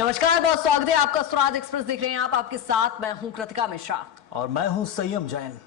नमस्कार, बहुत स्वागत है आपका। स्वराज एक्सप्रेस देख रहे हैं आप, आपके साथ मैं हूं कृतिका मिश्रा और मैं हूं संयम जैन।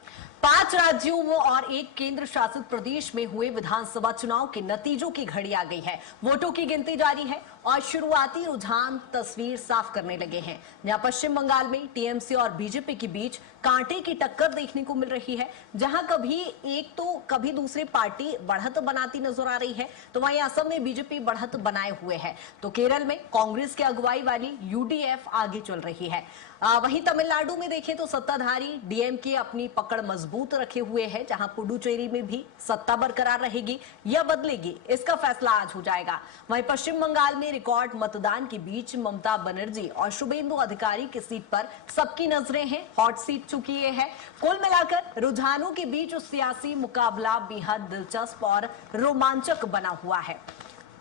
5 राज्यों और एक केंद्र शासित प्रदेश में हुए विधानसभा चुनाव के नतीजों की घड़ी आ गई है। वोटों की गिनती जारी है और शुरुआती रुझान तस्वीर साफ करने लगे हैं। जहां पश्चिम बंगाल में टीएमसी और बीजेपी के बीच कांटे की टक्कर देखने को मिल रही है, जहां कभी एक तो कभी दूसरी पार्टी बढ़त बनाती नजर आ रही है, तो वहीं असम में बीजेपी बढ़त बनाए हुए है, तो केरल में कांग्रेस की अगुवाई वाली यूडीएफ आगे चल रही है। वहीं तमिलनाडु में देखें तो सत्ताधारी डीएमके अपनी पकड़ मजबूत रखे हुए है, जहां पुडुचेरी में भी सत्ता बरकरार रहेगी या बदलेगी, इसका फैसला आज हो जाएगा। वहीं पश्चिम बंगाल में रिकॉर्ड मतदान के बीच ममता बनर्जी और शुभेंदु अधिकारी की सीट पर सबकी नजरें हैं। हॉट सीट चुकी है। कुल मिलाकर रुझानों के बीच सियासी मुकाबला बेहद दिलचस्प और रोमांचक बना हुआ है।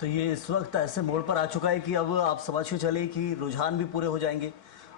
तो ये इस वक्त ऐसे मोड़ पर आ चुका है कि अब आप समझ के चले कि रुझान भी पूरे हो जाएंगे।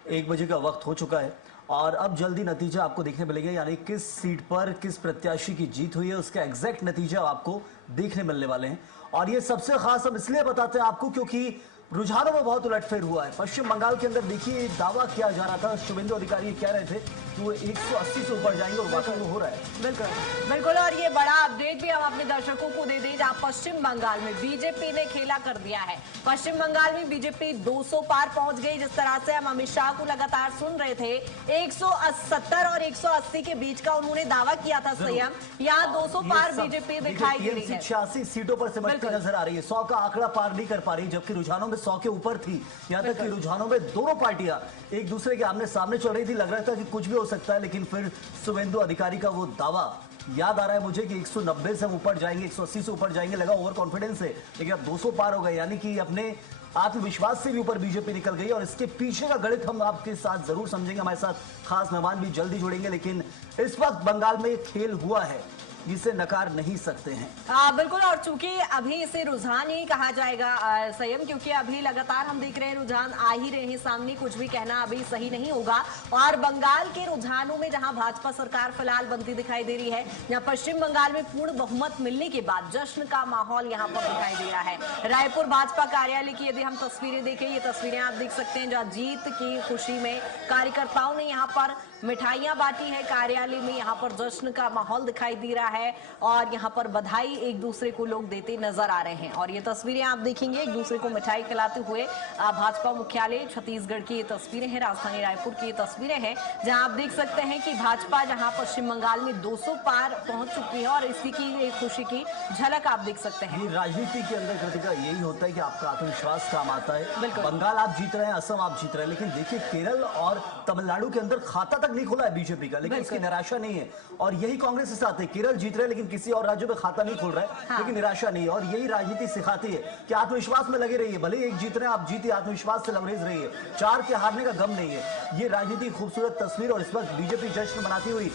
1 बजे का वक्त हो चुका है और अब जल्दी नतीजा आपको देखने मिलेंगे, यानी किस सीट पर किस प्रत्याशी की जीत हुई है उसके एग्जैक्ट नतीजा आपको देखने मिलने वाले हैं। और ये सबसे खास हम इसलिए बताते हैं आपको क्योंकि रुझानों में बहुत उलटफेर हुआ है। पश्चिम बंगाल के अंदर देखिए दावा किया जा रहा था, शुभेंदु अधिकारी कह रहे थे कि वो 180 से ऊपर जाएंगे और वाकई वो हो रहा है। बिल्कुल बिल्कुल। और ये बड़ा अपडेट भी हम अपने दर्शकों को दे दें, जहां पश्चिम बंगाल में बीजेपी ने खेला कर दिया है। पश्चिम बंगाल में बीजेपी 200 पार पहुंच गई। जिस तरह से हम अमित शाह को लगातार सुन रहे थे, 170 और 180 के बीच का उन्होंने दावा किया था संयम, यहाँ 200 पार बीजेपी दिखाई दे रही है। 86 सीटों पर सिमटती नजर आ रही है, 100 का आंकड़ा पार नहीं कर पा रही, जबकि रुझानों में 100 के ऊपर थी। यहाँ तक कि रुझानों में दोनों पार्टियां एक दूसरे के आमने सामने चल रही थी। लग रहा था कि कुछ भी हो सकता है, लेकिन फिर शुभेंदु अधिकारी का वो दावा याद आ रहा है मुझे कि 190 से हम ऊपर जाएंगे, 180 से ऊपर जाएंगे, लगा ओवर कॉन्फिडेंस है, लेकिन अब 200 पार हो गए, यानी कि अपने आत्मविश्वास से भी ऊपर बीजेपी निकल गई। और इसके पीछे का गणित हम आपके साथ जरूर समझेंगे। हमारे साथ खास मेहमान भी जल्दी जुड़ेंगे, लेकिन इस वक्त बंगाल में खेल हुआ है जिसे नकार नहीं सकते हैं। बिल्कुल। और चूंकि अभी इसे रुझान ही कहा जाएगा संयम, क्योंकि अभी लगातार हम देख रहे हैं रुझान आ ही रहे हैं सामने, कुछ भी कहना अभी सही नहीं होगा। और बंगाल के रुझानों में जहां भाजपा सरकार फिलहाल बनती दिखाई दे रही है, जहां पश्चिम बंगाल में पूर्ण बहुमत मिलने के बाद जश्न का माहौल यहां पर दिखाई दे रहा है। रायपुर भाजपा कार्यालय की यदि हम तस्वीरें देखें, ये तस्वीरें आप देख सकते हैं, जहां जीत की खुशी में कार्यकर्ताओं ने यहाँ पर मिठाइयां बांटी है। कार्यालय में यहाँ पर जश्न का माहौल दिखाई दे रहा है और यहाँ पर बधाई एक दूसरे को लोग देते नजर आ रहे हैं। और ये तस्वीरें आप देखेंगे एक दूसरे को मिठाई खिलाते हुए। भाजपा मुख्यालय छत्तीसगढ़ की ये तस्वीरें हैं, राजधानी रायपुर की ये तस्वीरें हैं, जहां आप देख सकते हैं कि भाजपा जहां पश्चिम बंगाल में 200 पार पहुंच चुकी है और इसी की खुशी की झलक आप देख सकते हैं। ये राजनीति के अंदर कृतिका यही होता है कि आपका आत्मविश्वास काम आता है। बिल्कुल। बंगाल आप जीत रहे हैं, असम आप जीत रहे हैं, लेकिन देखिए केरल और तमिलनाडु के अंदर खाता तक नहीं खुला है बीजेपी का, लेकिन इसकी निराशा नहीं है। और यही कांग्रेस के साथ है, केरल जीत रहे हैं लेकिन किसी और राज्यों में खाता नहीं खुल रहा है। हाँ। लेकिन निराशा नहीं है। और यही राजनीति सिखाती है कि आत्मविश्वास में लगे रहिए, भले एक जीत रहे हैं आप जीतिए, आत्मविश्वास से लबरेज रहिए, 4 के हारने का गम नहीं है। ये राजनीति खूबसूरत तस्वीर। और इस वक्त बीजेपी जश्न मनाती हुई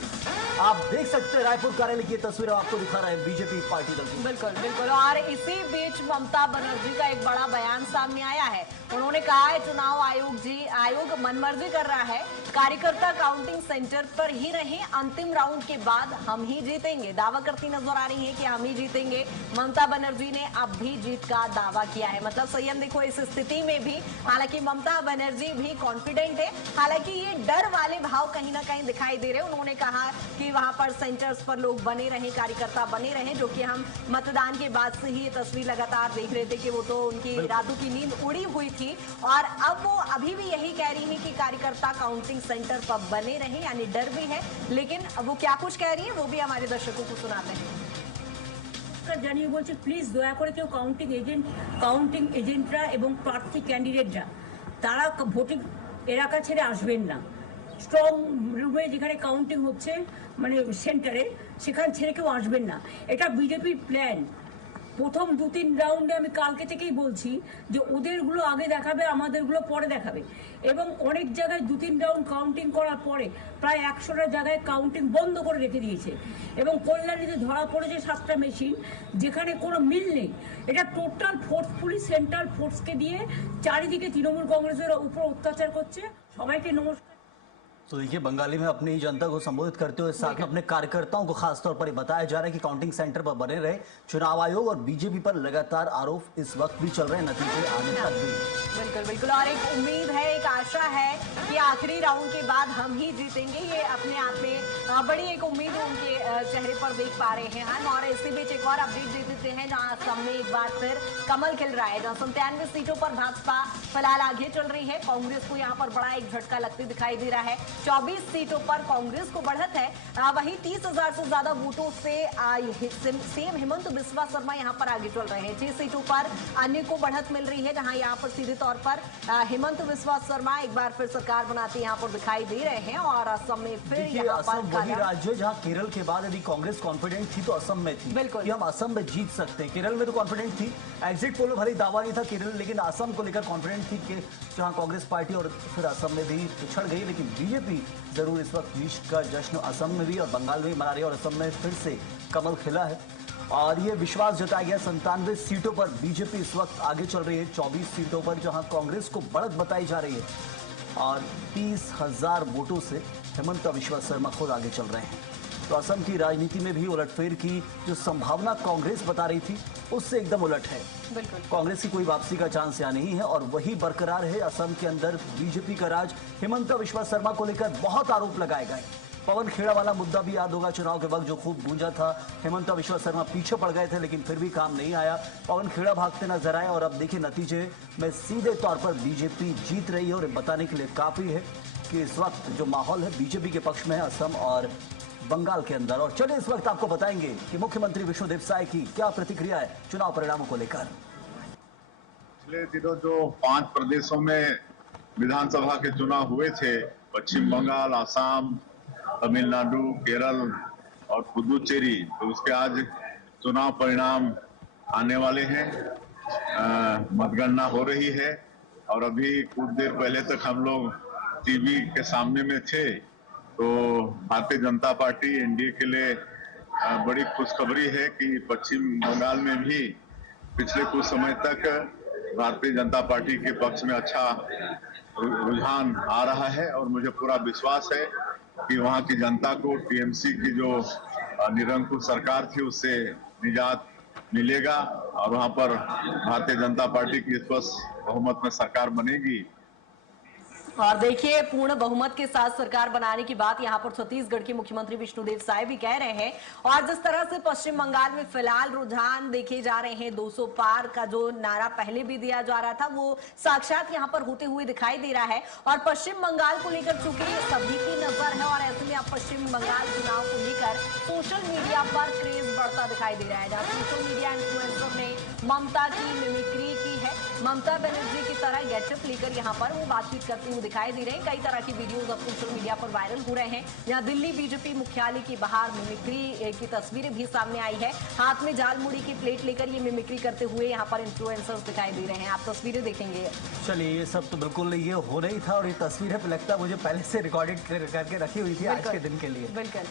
आप देख सकते हैं रायपुर कार्यालय की तस्वीर आपको दिखा रहा है बीजेपी पार्टी दल। बिल्कुल बिल्कुल। और इसी बीच ममता बनर्जी का एक बड़ा बयान सामने आया है। उन्होंने कहा है चुनाव आयोग मनमर्जी कर रहा है, कार्यकर्ता काउंटिंग सेंटर पर ही रहे, अंतिम राउंड के बाद हम ही जीतेंगे। दावा करती नजर आ रही है कि हम ही जीतेंगे। ममता बनर्जी ने अब भी जीत का दावा किया है। मतलब संयम देखो, इस स्थिति में भी हालांकि ममता बनर्जी भी कॉन्फिडेंट है, हालांकि ये डर वाले भाव कहीं ना कहीं दिखाई दे रहे हैं। उन्होंने कहा कि वहां पर सेंटर्स पर लोग बने रहे, कार्यकर्ता बने रहे, जो कि हम मतदान के बाद से ही ये तस्वीर लगातार देख रहे थे कि वो तो उनकी रातों की नींद उड़ी हुई थी। और अब वो अभी भी यही कह रही है कि कार्यकर्ता काउंटिंग सेंटर पर बने रहे, यानी डर भी है। लेकिन वो क्या कुछ कह रही है वो भी हमारे दर्शकों को सुनाते हैं। জানিয়ে বলছে প্লিজ দয়া করে কেউ কাউন্টিং এজেন্টরা এবং প্রার্থী ক্যান্ডিডেটরা তারা ভোটিং এলাকা ছেড়ে আসবেন না। স্ট্রং রুমে যেখানে কাউন্টিং হচ্ছে মানে সেন্টারে, সেখানে ছেড়ে কেউ আসবেন না। এটা বিজেপির প্ল্যান। প্রথম 2-3 রাউন্ডে আমি কালকে থেকেই বলছি যে ওদেরগুলো আগে দেখাবে, আমাদেরগুলো পরে দেখাবে। এবং অনেক জায়গায় 2-3 রাউন্ড কাউন্টিং করার পরে প্রায় 100টা জায়গায় কাউন্টিং বন্ধ করে রেখে দিয়েছে। এবং কল্যাণীতে ধরা পড়েছে 7টা মেশিন, যেখানে কোনো মিল নেই। এটা টোটাল ফোর্সফুলি সেন্ট্রাল ফোর্সকে দিয়ে চারিদিকে তৃণমূল কংগ্রেসের উপর অত্যাচার করছে। সবাইকে নমস্কার। तो देखिए, बंगाली में अपनी जनता को संबोधित करते हुए साथ में अपने कार्यकर्ताओं को खासतौर पर बताया जा रहा है कि काउंटिंग सेंटर पर बने रहे। चुनाव आयोग और बीजेपी पर लगातार आरोप इस वक्त भी चल रहे हैं, नतीजे आने तक भी। बिल्कुल बिल्कुल, और एक उम्मीद है, एक आशा है कि आखिरी राउंड के बाद हम ही जीतेंगे। ये अपने आप में बड़ी एक उम्मीद उनके चेहरे पर देख पा रहे हैं हम। और इसी बीच एक और अपडेट दे देते हैं, जहां असम में एक बार फिर कमल खिल रहा है, जहां 97 सीटों पर भाजपा फिलहाल आगे चल रही है। कांग्रेस को यहाँ पर बड़ा एक झटका लगते दिखाई दे रहा है। 24 सीटों पर कांग्रेस को बढ़त है। वहीं 30,000 से ज्यादा वोटों से सीएम हेमंत बिस्वा शर्मा यहां पर आगे चल रहे हैं। 6 सीटों पर अन्य को बढ़त मिल रही है, जहां यहां पर सीधे तौर पर हेमंत बिस्वा शर्मा एक बार फिर सरकार बनाते यहां पर दिखाई दे रहे हैं। और असम में फिर यहां पर वही राज्य जहां केरल के बाद यदि कांग्रेस कॉन्फिडेंट थी तो असम में थी कि हम असम में जीत सकते हैं। केरल में तो कॉन्फिडेंट थी, एग्जिट पोल में भले दावा नहीं था केरल, लेकिन असम को लेकर कॉन्फिडेंट थी कि जहां कांग्रेस पार्टी और फिर असम में भी पिछड़ गई। लेकिन बीजेपी जरूर इस वक्त जीत का जश्न असम में भी और बंगाल में भी मना रही है और असम में फिर से कमल खिला है। और ये विश्वास जताया गया 97 सीटों पर बीजेपी इस वक्त आगे चल रही है। 24 सीटों पर जहां कांग्रेस को बढ़त बताई जा रही है और 30,000 वोटों से हेमंत बिस्वा शर्मा खुद आगे चल रहे हैं। तो असम की राजनीति में भी उलटफेर की जो संभावना कांग्रेस बता रही थी उससे एकदम उलट है। कांग्रेस की कोई वापसी का चांस यहाँ नहीं है और वही बरकरार है। असम के अंदर बीजेपी का राज। हेमंत बिस्वा शर्मा को लेकर बहुत आरोप लगाए गए। पवन खेड़ा वाला मुद्दा भी याद होगा, चुनाव के वक्त जो खूब गूंजा था। हेमंत बिस्वा शर्मा पीछे पड़ गए थे लेकिन फिर भी काम नहीं आया। पवन खेड़ा भागते नजर आए और अब देखिए नतीजे में सीधे तौर पर बीजेपी जीत रही है। और बताने के लिए काफी है कि इस वक्त जो माहौल है बीजेपी के पक्ष में है असम और बंगाल के अंदर। और चलिए इस वक्त आपको बताएंगे कि मुख्यमंत्री विष्णुदेव साय की क्या प्रतिक्रिया है चुनाव परिणामों को लेकर। पिछले दिनों जो 5 प्रदेशों में विधानसभा के चुनाव हुए थे, पश्चिम बंगाल, आसाम, तमिलनाडु, केरल और पुदुचेरी, तो उसके आज चुनाव परिणाम आने वाले हैं। मतगणना हो रही है और अभी कुछ देर पहले तक हम लोग टीवी के सामने में थे तो भारतीय जनता पार्टी एनडीए के लिए बड़ी खुशखबरी है कि पश्चिम बंगाल में भी पिछले कुछ समय तक भारतीय जनता पार्टी के पक्ष में अच्छा रुझान आ रहा है। और मुझे पूरा विश्वास है कि वहां की जनता को टीएमसी की जो निरंकुश सरकार थी उससे निजात मिलेगा और वहां पर भारतीय जनता पार्टी की स्पष्ट बहुमत में सरकार बनेगी। और देखिए, पूर्ण बहुमत के साथ सरकार बनाने की बात यहां पर छत्तीसगढ़ के मुख्यमंत्री विष्णुदेव साय भी कह रहे हैं। और जिस तरह से पश्चिम बंगाल में फिलहाल रुझान देखे जा रहे हैं, 200 पार का जो नारा पहले भी दिया जा रहा था वो साक्षात यहां पर होते हुए दिखाई दे रहा है। और पश्चिम बंगाल को लेकर चूंकि सभी की नजर है और ऐसे में अब पश्चिम बंगाल चुनाव को लेकर सोशल मीडिया पर क्रेज बढ़ता दिखाई दे रहा है, जहां सोशल मीडिया इन्फ्लुएंसर ने ममता की मिमिक्री की है। ममता बनर्जी की तरह गेटअप लेकर यहां पर वो बातचीत करते हुए दिखाई दे रहे हैं। कई तरह की वीडियोस अब सोशल मीडिया पर वायरल हो रहे हैं। यहाँ दिल्ली बीजेपी मुख्यालय के बाहर मिमिक्री की तस्वीरें भी सामने आई है। हाथ में झालमुड़ी की प्लेट लेकर ये मिमिक्री करते हुए यहाँ पर इन्फ्लुएंसर्स दिखाई दे रहे हैं। आप तस्वीरें देखेंगे। चलिए, ये सब तो बिल्कुल ये हो रही था और ये तस्वीरें पे लगता है मुझे पहले से रिकॉर्डेड करके रखी हुई थी आज के दिन के लिए। बिल्कुल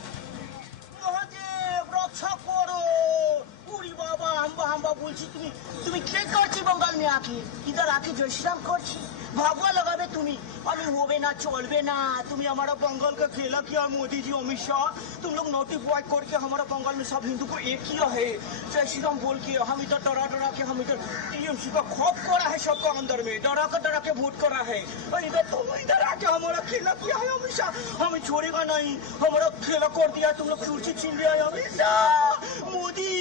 বাবা হাম্বা হাম্বা বলছি তুমি তুমি কে করছি বঙ্গাল में आके इधर आके जय श्री राम করছি भागवा लगाबे তুমি আমি होबे ना चलबे ना तुम्हें हमारा बंगाल का खेला किया मोदी जी अमित शाह तुम लोग नोटिफाई करके हमारा बंगाल में सब हिंदू को एक किया है जय श्री राम बोल के हम इधर डरा डरा के हम इधर टीएमसी का खौफ करा है सबका अंदर में डरा के वोट करा है और इधर तुम इधर आके हमारा खेला किया है अमित शाह हमें छोड़ेगा नहीं हमारा खेला कर दिया तुम लोग कुर्सी छीन लिया है अमित शाह मोदी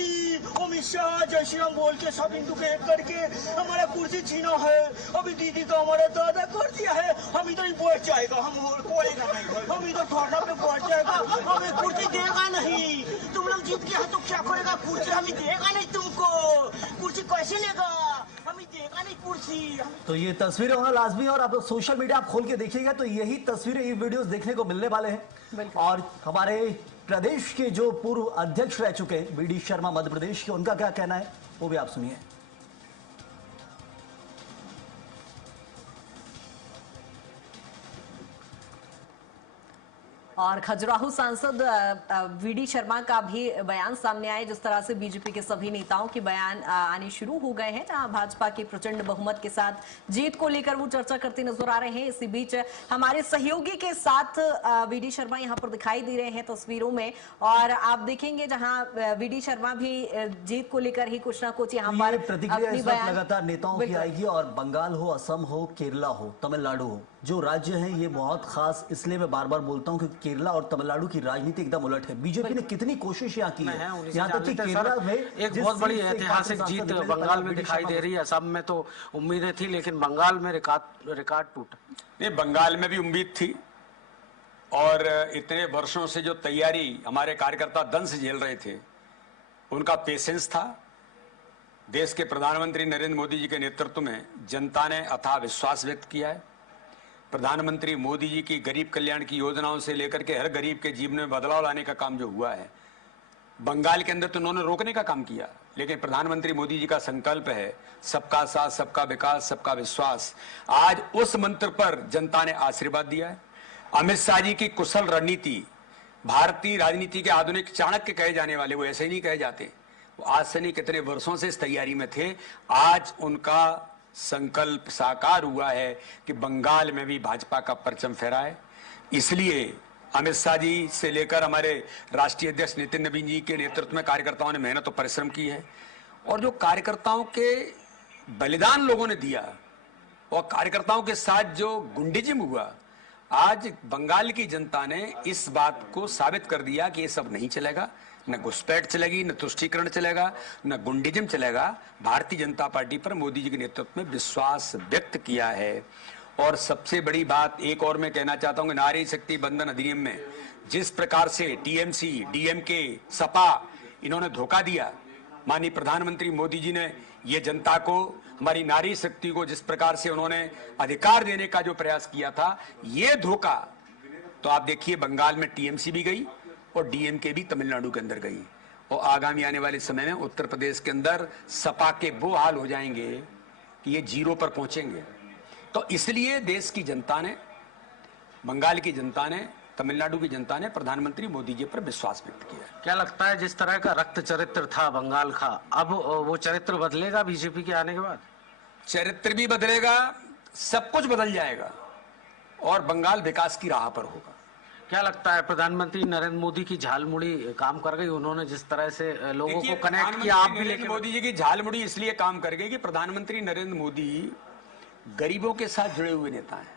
अमित शाह जय श्री राम बोल के सब हिंदू को एक करके हमारा कुर्सी छीना है अभी दीदी का हमारा दादा कर दिया है हम इधर ही बैठ जाएगा हम कोलेगा नहीं हम इधर धरना पे बैठ जाएगा हमें कुर्सी देगा नहीं तुम लोग जीत गया तो क्या करेगा कुर्सी हमें देगा नहीं तुमको कुर्सी कैसे लेगा हमें देगा नहीं कुर्सी। तो ये तस्वीरें होना लाजमी और आप सोशल मीडिया आप खोल के देखिएगा तो यही तस्वीरें ये वीडियोस देखने को मिलने वाले हैं। और हमारे प्रदेश के जो पूर्व अध्यक्ष रह चुके हैं बीडी शर्मा मध्य प्रदेश के, उनका क्या कहना है वो भी आप सुनिए। और खजुराहो सांसद वीडी शर्मा का भी बयान सामने आए, जिस तरह से बीजेपी के सभी नेताओं के बयान आने शुरू हो गए हैं, जहां भाजपा की प्रचंड बहुमत के साथ जीत को लेकर वो चर्चा करते नजर आ रहे हैं। इसी बीच हमारे सहयोगी के साथ वीडी शर्मा यहां पर दिखाई दे रहे हैं तस्वीरों में, और आप देखेंगे जहां वीडी शर्मा भी जीत को लेकर ही कुछ ना कुछ यहाँ पर प्रतिक्रिया इस वक्त लगातार नेताओं की आएगी। और बंगाल हो, असम हो, केरला हो, तमिलनाडु हो, जो राज्य हैं ये बहुत खास इसलिए मैं बार बार बोलता हूं कि केरला और तमिलनाडु की राजनीति एकदम उलट है। बीजेपी ने कितनी कोशिश यहाँ की है, यहाँ तक कि केरला में एक बहुत बड़ी ऐतिहासिक जीत बंगाल में दिखाई दे रही है। असम में तो उम्मीदें थी, लेकिन बंगाल में रिकॉर्ड टूटा। नहीं, बंगाल में भी उम्मीद थी, और इतने वर्षों से जो तैयारी हमारे कार्यकर्ता दंश झेल रहे थे, उनका पेशेंस था। देश के प्रधानमंत्री नरेंद्र मोदी जी के नेतृत्व में जनता ने अथाह विश्वास व्यक्त किया है। प्रधानमंत्री मोदी जी की गरीब कल्याण की योजनाओं से लेकर के हर गरीब के जीवन में बदलाव लाने का काम जो हुआ है, बंगाल के अंदर तो उन्होंने रोकने का काम किया, लेकिन प्रधानमंत्री मोदी जी का संकल्प है सबका साथ, सबका विकास, सबका विश्वास। आज उस मंत्र पर जनता ने आशीर्वाद दिया है। अमित शाह जी की कुशल रणनीति, भारतीय राजनीति के आधुनिक चाणक्य कहे जाने वाले, वो ऐसे ही नहीं कहे जाते, वो आज से नहीं कितने वर्षों से इस तैयारी में थे। आज उनका संकल्प साकार हुआ है कि बंगाल में भी भाजपा का परचम फहराए। इसलिए अमित शाह जी से लेकर हमारे राष्ट्रीय अध्यक्ष नितिन नवीन जी के नेतृत्व में कार्यकर्ताओं ने मेहनत और परिश्रम की है, और जो कार्यकर्ताओं के बलिदान लोगों ने दिया और कार्यकर्ताओं के साथ जो गुंडिज्म हुआ, आज बंगाल की जनता ने इस बात को साबित कर दिया कि ये सब नहीं चलेगा। न घुसपैठ चलेगी, न तुष्टीकरण चलेगा, न गुंडिज्म चलेगा। भारतीय जनता पार्टी पर मोदी जी के नेतृत्व में विश्वास व्यक्त किया है। और सबसे बड़ी बात एक और मैं कहना चाहता हूं कि नारी शक्ति बंधन अधिनियम में जिस प्रकार से टीएमसी, डीएमके, सपा इन्होंने धोखा दिया, माननीय प्रधानमंत्री मोदी जी ने ये जनता को, हमारी नारी शक्ति को जिस प्रकार से उन्होंने अधिकार देने का जो प्रयास किया था, ये धोखा, तो आप देखिए बंगाल में टीएमसी भी गई और डीएमके भी तमिलनाडु के अंदर गई, और आगामी आने वाले समय में उत्तर प्रदेश के अंदर सपा के वो हाल हो जाएंगे कि ये जीरो पर पहुंचेंगे। तो इसलिए देश की जनता ने, बंगाल की जनता ने, तमिलनाडु की जनता ने प्रधानमंत्री मोदी जी पर विश्वास व्यक्त किया। क्या लगता है जिस तरह का रक्त चरित्र था बंगाल का, अब वो चरित्र बदलेगा बीजेपी के आने के बाद? चरित्र भी बदलेगा, सब कुछ बदल जाएगा, और बंगाल विकास की राह पर होगा। क्या लगता है प्रधानमंत्री नरेंद्र मोदी की झालमुड़ी काम कर गई? उन्होंने जिस तरह से लोगों को कनेक्ट किया, आप भी लेकिन मोदी जी की झालमुड़ी इसलिए काम कर गई कि प्रधानमंत्री नरेंद्र मोदी गरीबों के साथ जुड़े हुए नेता हैं।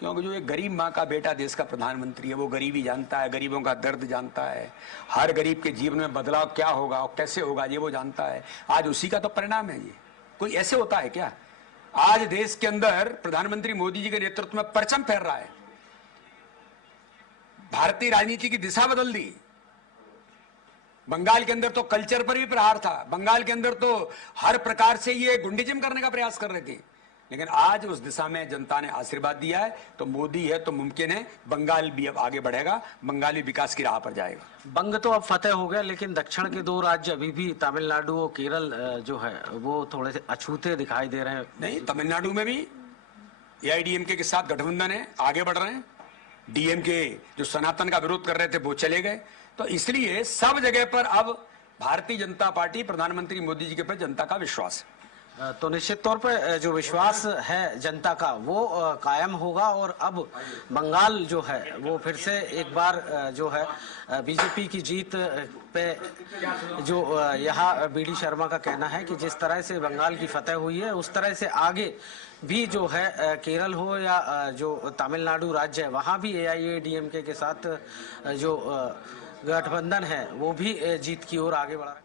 क्योंकि जो एक गरीब माँ का बेटा देश का प्रधानमंत्री है, वो गरीबी जानता है, गरीबों का दर्द जानता है, हर गरीब के जीवन में बदलाव क्या होगा और कैसे होगा ये वो जानता है। आज उसी का तो परिणाम है ये। कोई ऐसे होता है क्या? आज देश के अंदर प्रधानमंत्री मोदी जी के नेतृत्व में परचम फहर रहा है, भारतीय राजनीति की दिशा बदल दी। बंगाल के अंदर तो कल्चर पर भी प्रहार था, बंगाल के अंदर तो हर प्रकार से ये गुंडिज्म करने का प्रयास कर रहे थे, लेकिन आज उस दिशा में जनता ने आशीर्वाद दिया है। तो मोदी है तो मुमकिन है बंगाल भी अब आगे बढ़ेगा, बंगाल भी विकास की राह पर जाएगा। बंग तो अब फतेह हो गया, लेकिन दक्षिण के दो राज्य अभी भी तमिलनाडु और केरल जो है वो थोड़े से अछूते दिखाई दे रहे हैं। नहीं, तमिलनाडु में भी एआईडीएमके के साथ गठबंधन है, आगे बढ़ रहे हैं। डीएमके जो सनातन का विरोध कर रहे थे वो चले गए। तो इसलिए सब जगह पर अब भारतीय जनता पार्टी, प्रधानमंत्री मोदी जी के प्रति जनता का विश्वास है। तो निश्चित तौर पर जो विश्वास है जनता का वो कायम होगा, और अब बंगाल जो है वो फिर से एक बार जो है बीजेपी की जीत पे जो यहाँ वीडी शर्मा का कहना है कि जिस तरह से बंगाल की फतेह हुई है, उस तरह से आगे भी जो है केरल हो या जो तमिलनाडु राज्य है, वहाँ भी एआईएडीएमके के साथ जो गठबंधन है वो भी जीत की ओर आगे बढ़ा है।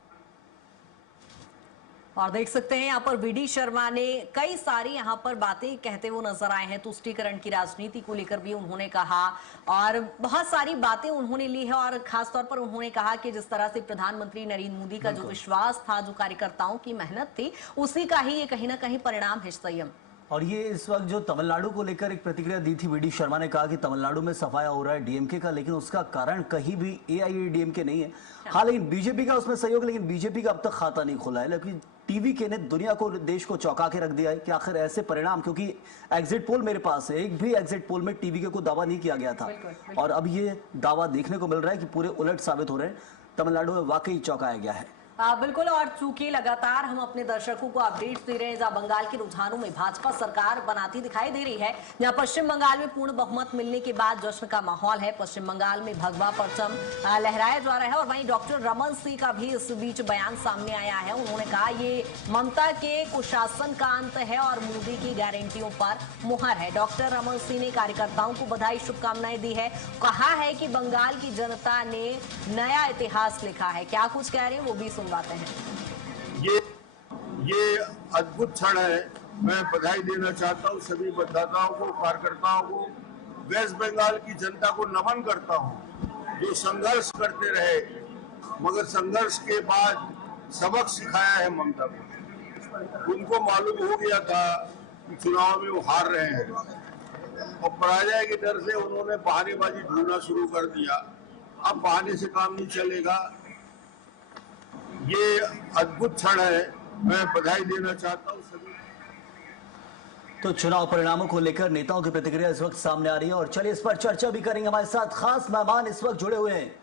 और देख सकते हैं यहाँ पर वीडी शर्मा ने कई सारी यहाँ पर बातें कहते हुए नजर आए हैं। तुष्टीकरण की राजनीति को लेकर भी उन्होंने कहा, और बहुत सारी बातें उन्होंने ली है, और खासतौर पर उन्होंने कहा कि जिस तरह से प्रधानमंत्री नरेंद्र मोदी का जो विश्वास था, जो कार्यकर्ताओं की मेहनत थी, उसी का ही ये कहीं ना कहीं परिणाम है। संयम और ये इस वक्त जो तमिलनाडु को लेकर एक प्रतिक्रिया दी थी वीडी शर्मा ने, कहा कि तमिलनाडु में सफाया हो रहा है डीएमके का, लेकिन उसका कारण कहीं भी एआईएडीएमके नहीं है। हाँ, लेकिन बीजेपी का उसमें सहयोग, लेकिन बीजेपी का अब तक खाता नहीं खुला है। लेकिन टीवीके ने दुनिया को, देश को चौंका के रख दिया है कि आखिर ऐसे परिणाम, क्योंकि एग्जिट पोल मेरे पास है, एक भी एग्जिट पोल में टीवीके को दावा नहीं किया गया था, और अब ये दावा देखने को मिल रहा है कि पूरे उलट साबित हो रहे हैं। तमिलनाडु में वाकई चौंकाया गया है। बिल्कुल, और चूंकि लगातार हम अपने दर्शकों को अपडेट्स दे रहे हैं, जहां बंगाल के रुझानों में भाजपा सरकार बनाती दिखाई दे रही है, जहां पश्चिम बंगाल में पूर्ण बहुमत मिलने के बाद जश्न का माहौल है। पश्चिम बंगाल में भगवा परचम लहराया जा रहा है, और वहीं डॉक्टर रमन सिंह का भी इस बीच बयान सामने आया है। उन्होंने कहा ये ममता के कुशासन का अंत है और मोदी की गारंटियों पर मुहर है। डॉक्टर रमन सिंह ने कार्यकर्ताओं को बधाई, शुभकामनाएं दी है, कहा है कि बंगाल की जनता ने नया इतिहास लिखा है। क्या कुछ कह रहे हैं वो भी बातें हैं। ये अद्भुत क्षण है। मैं बधाई देना चाहता हूँ सभी मतदाताओं को, कार्यकर्ताओं को, वेस्ट बंगाल की जनता को नमन करता हूँ जो संघर्ष करते रहे, मगर संघर्ष के बाद सबक सिखाया है ममता को। उनको मालूम हो गया था कि चुनाव में वो हार रहे हैं, और पराजय के डर से उन्होंने बहानेबाजी ढूंढना शुरू कर दिया। अब बहाने से काम नहीं चलेगा। ये अद्भुत क्षण है। मैं बधाई देना चाहता हूँ सभी। तो चुनाव परिणामों को लेकर नेताओं की प्रतिक्रिया इस वक्त सामने आ रही है, और चलिए इस पर चर्चा भी करेंगे। हमारे साथ खास मेहमान इस वक्त जुड़े हुए हैं।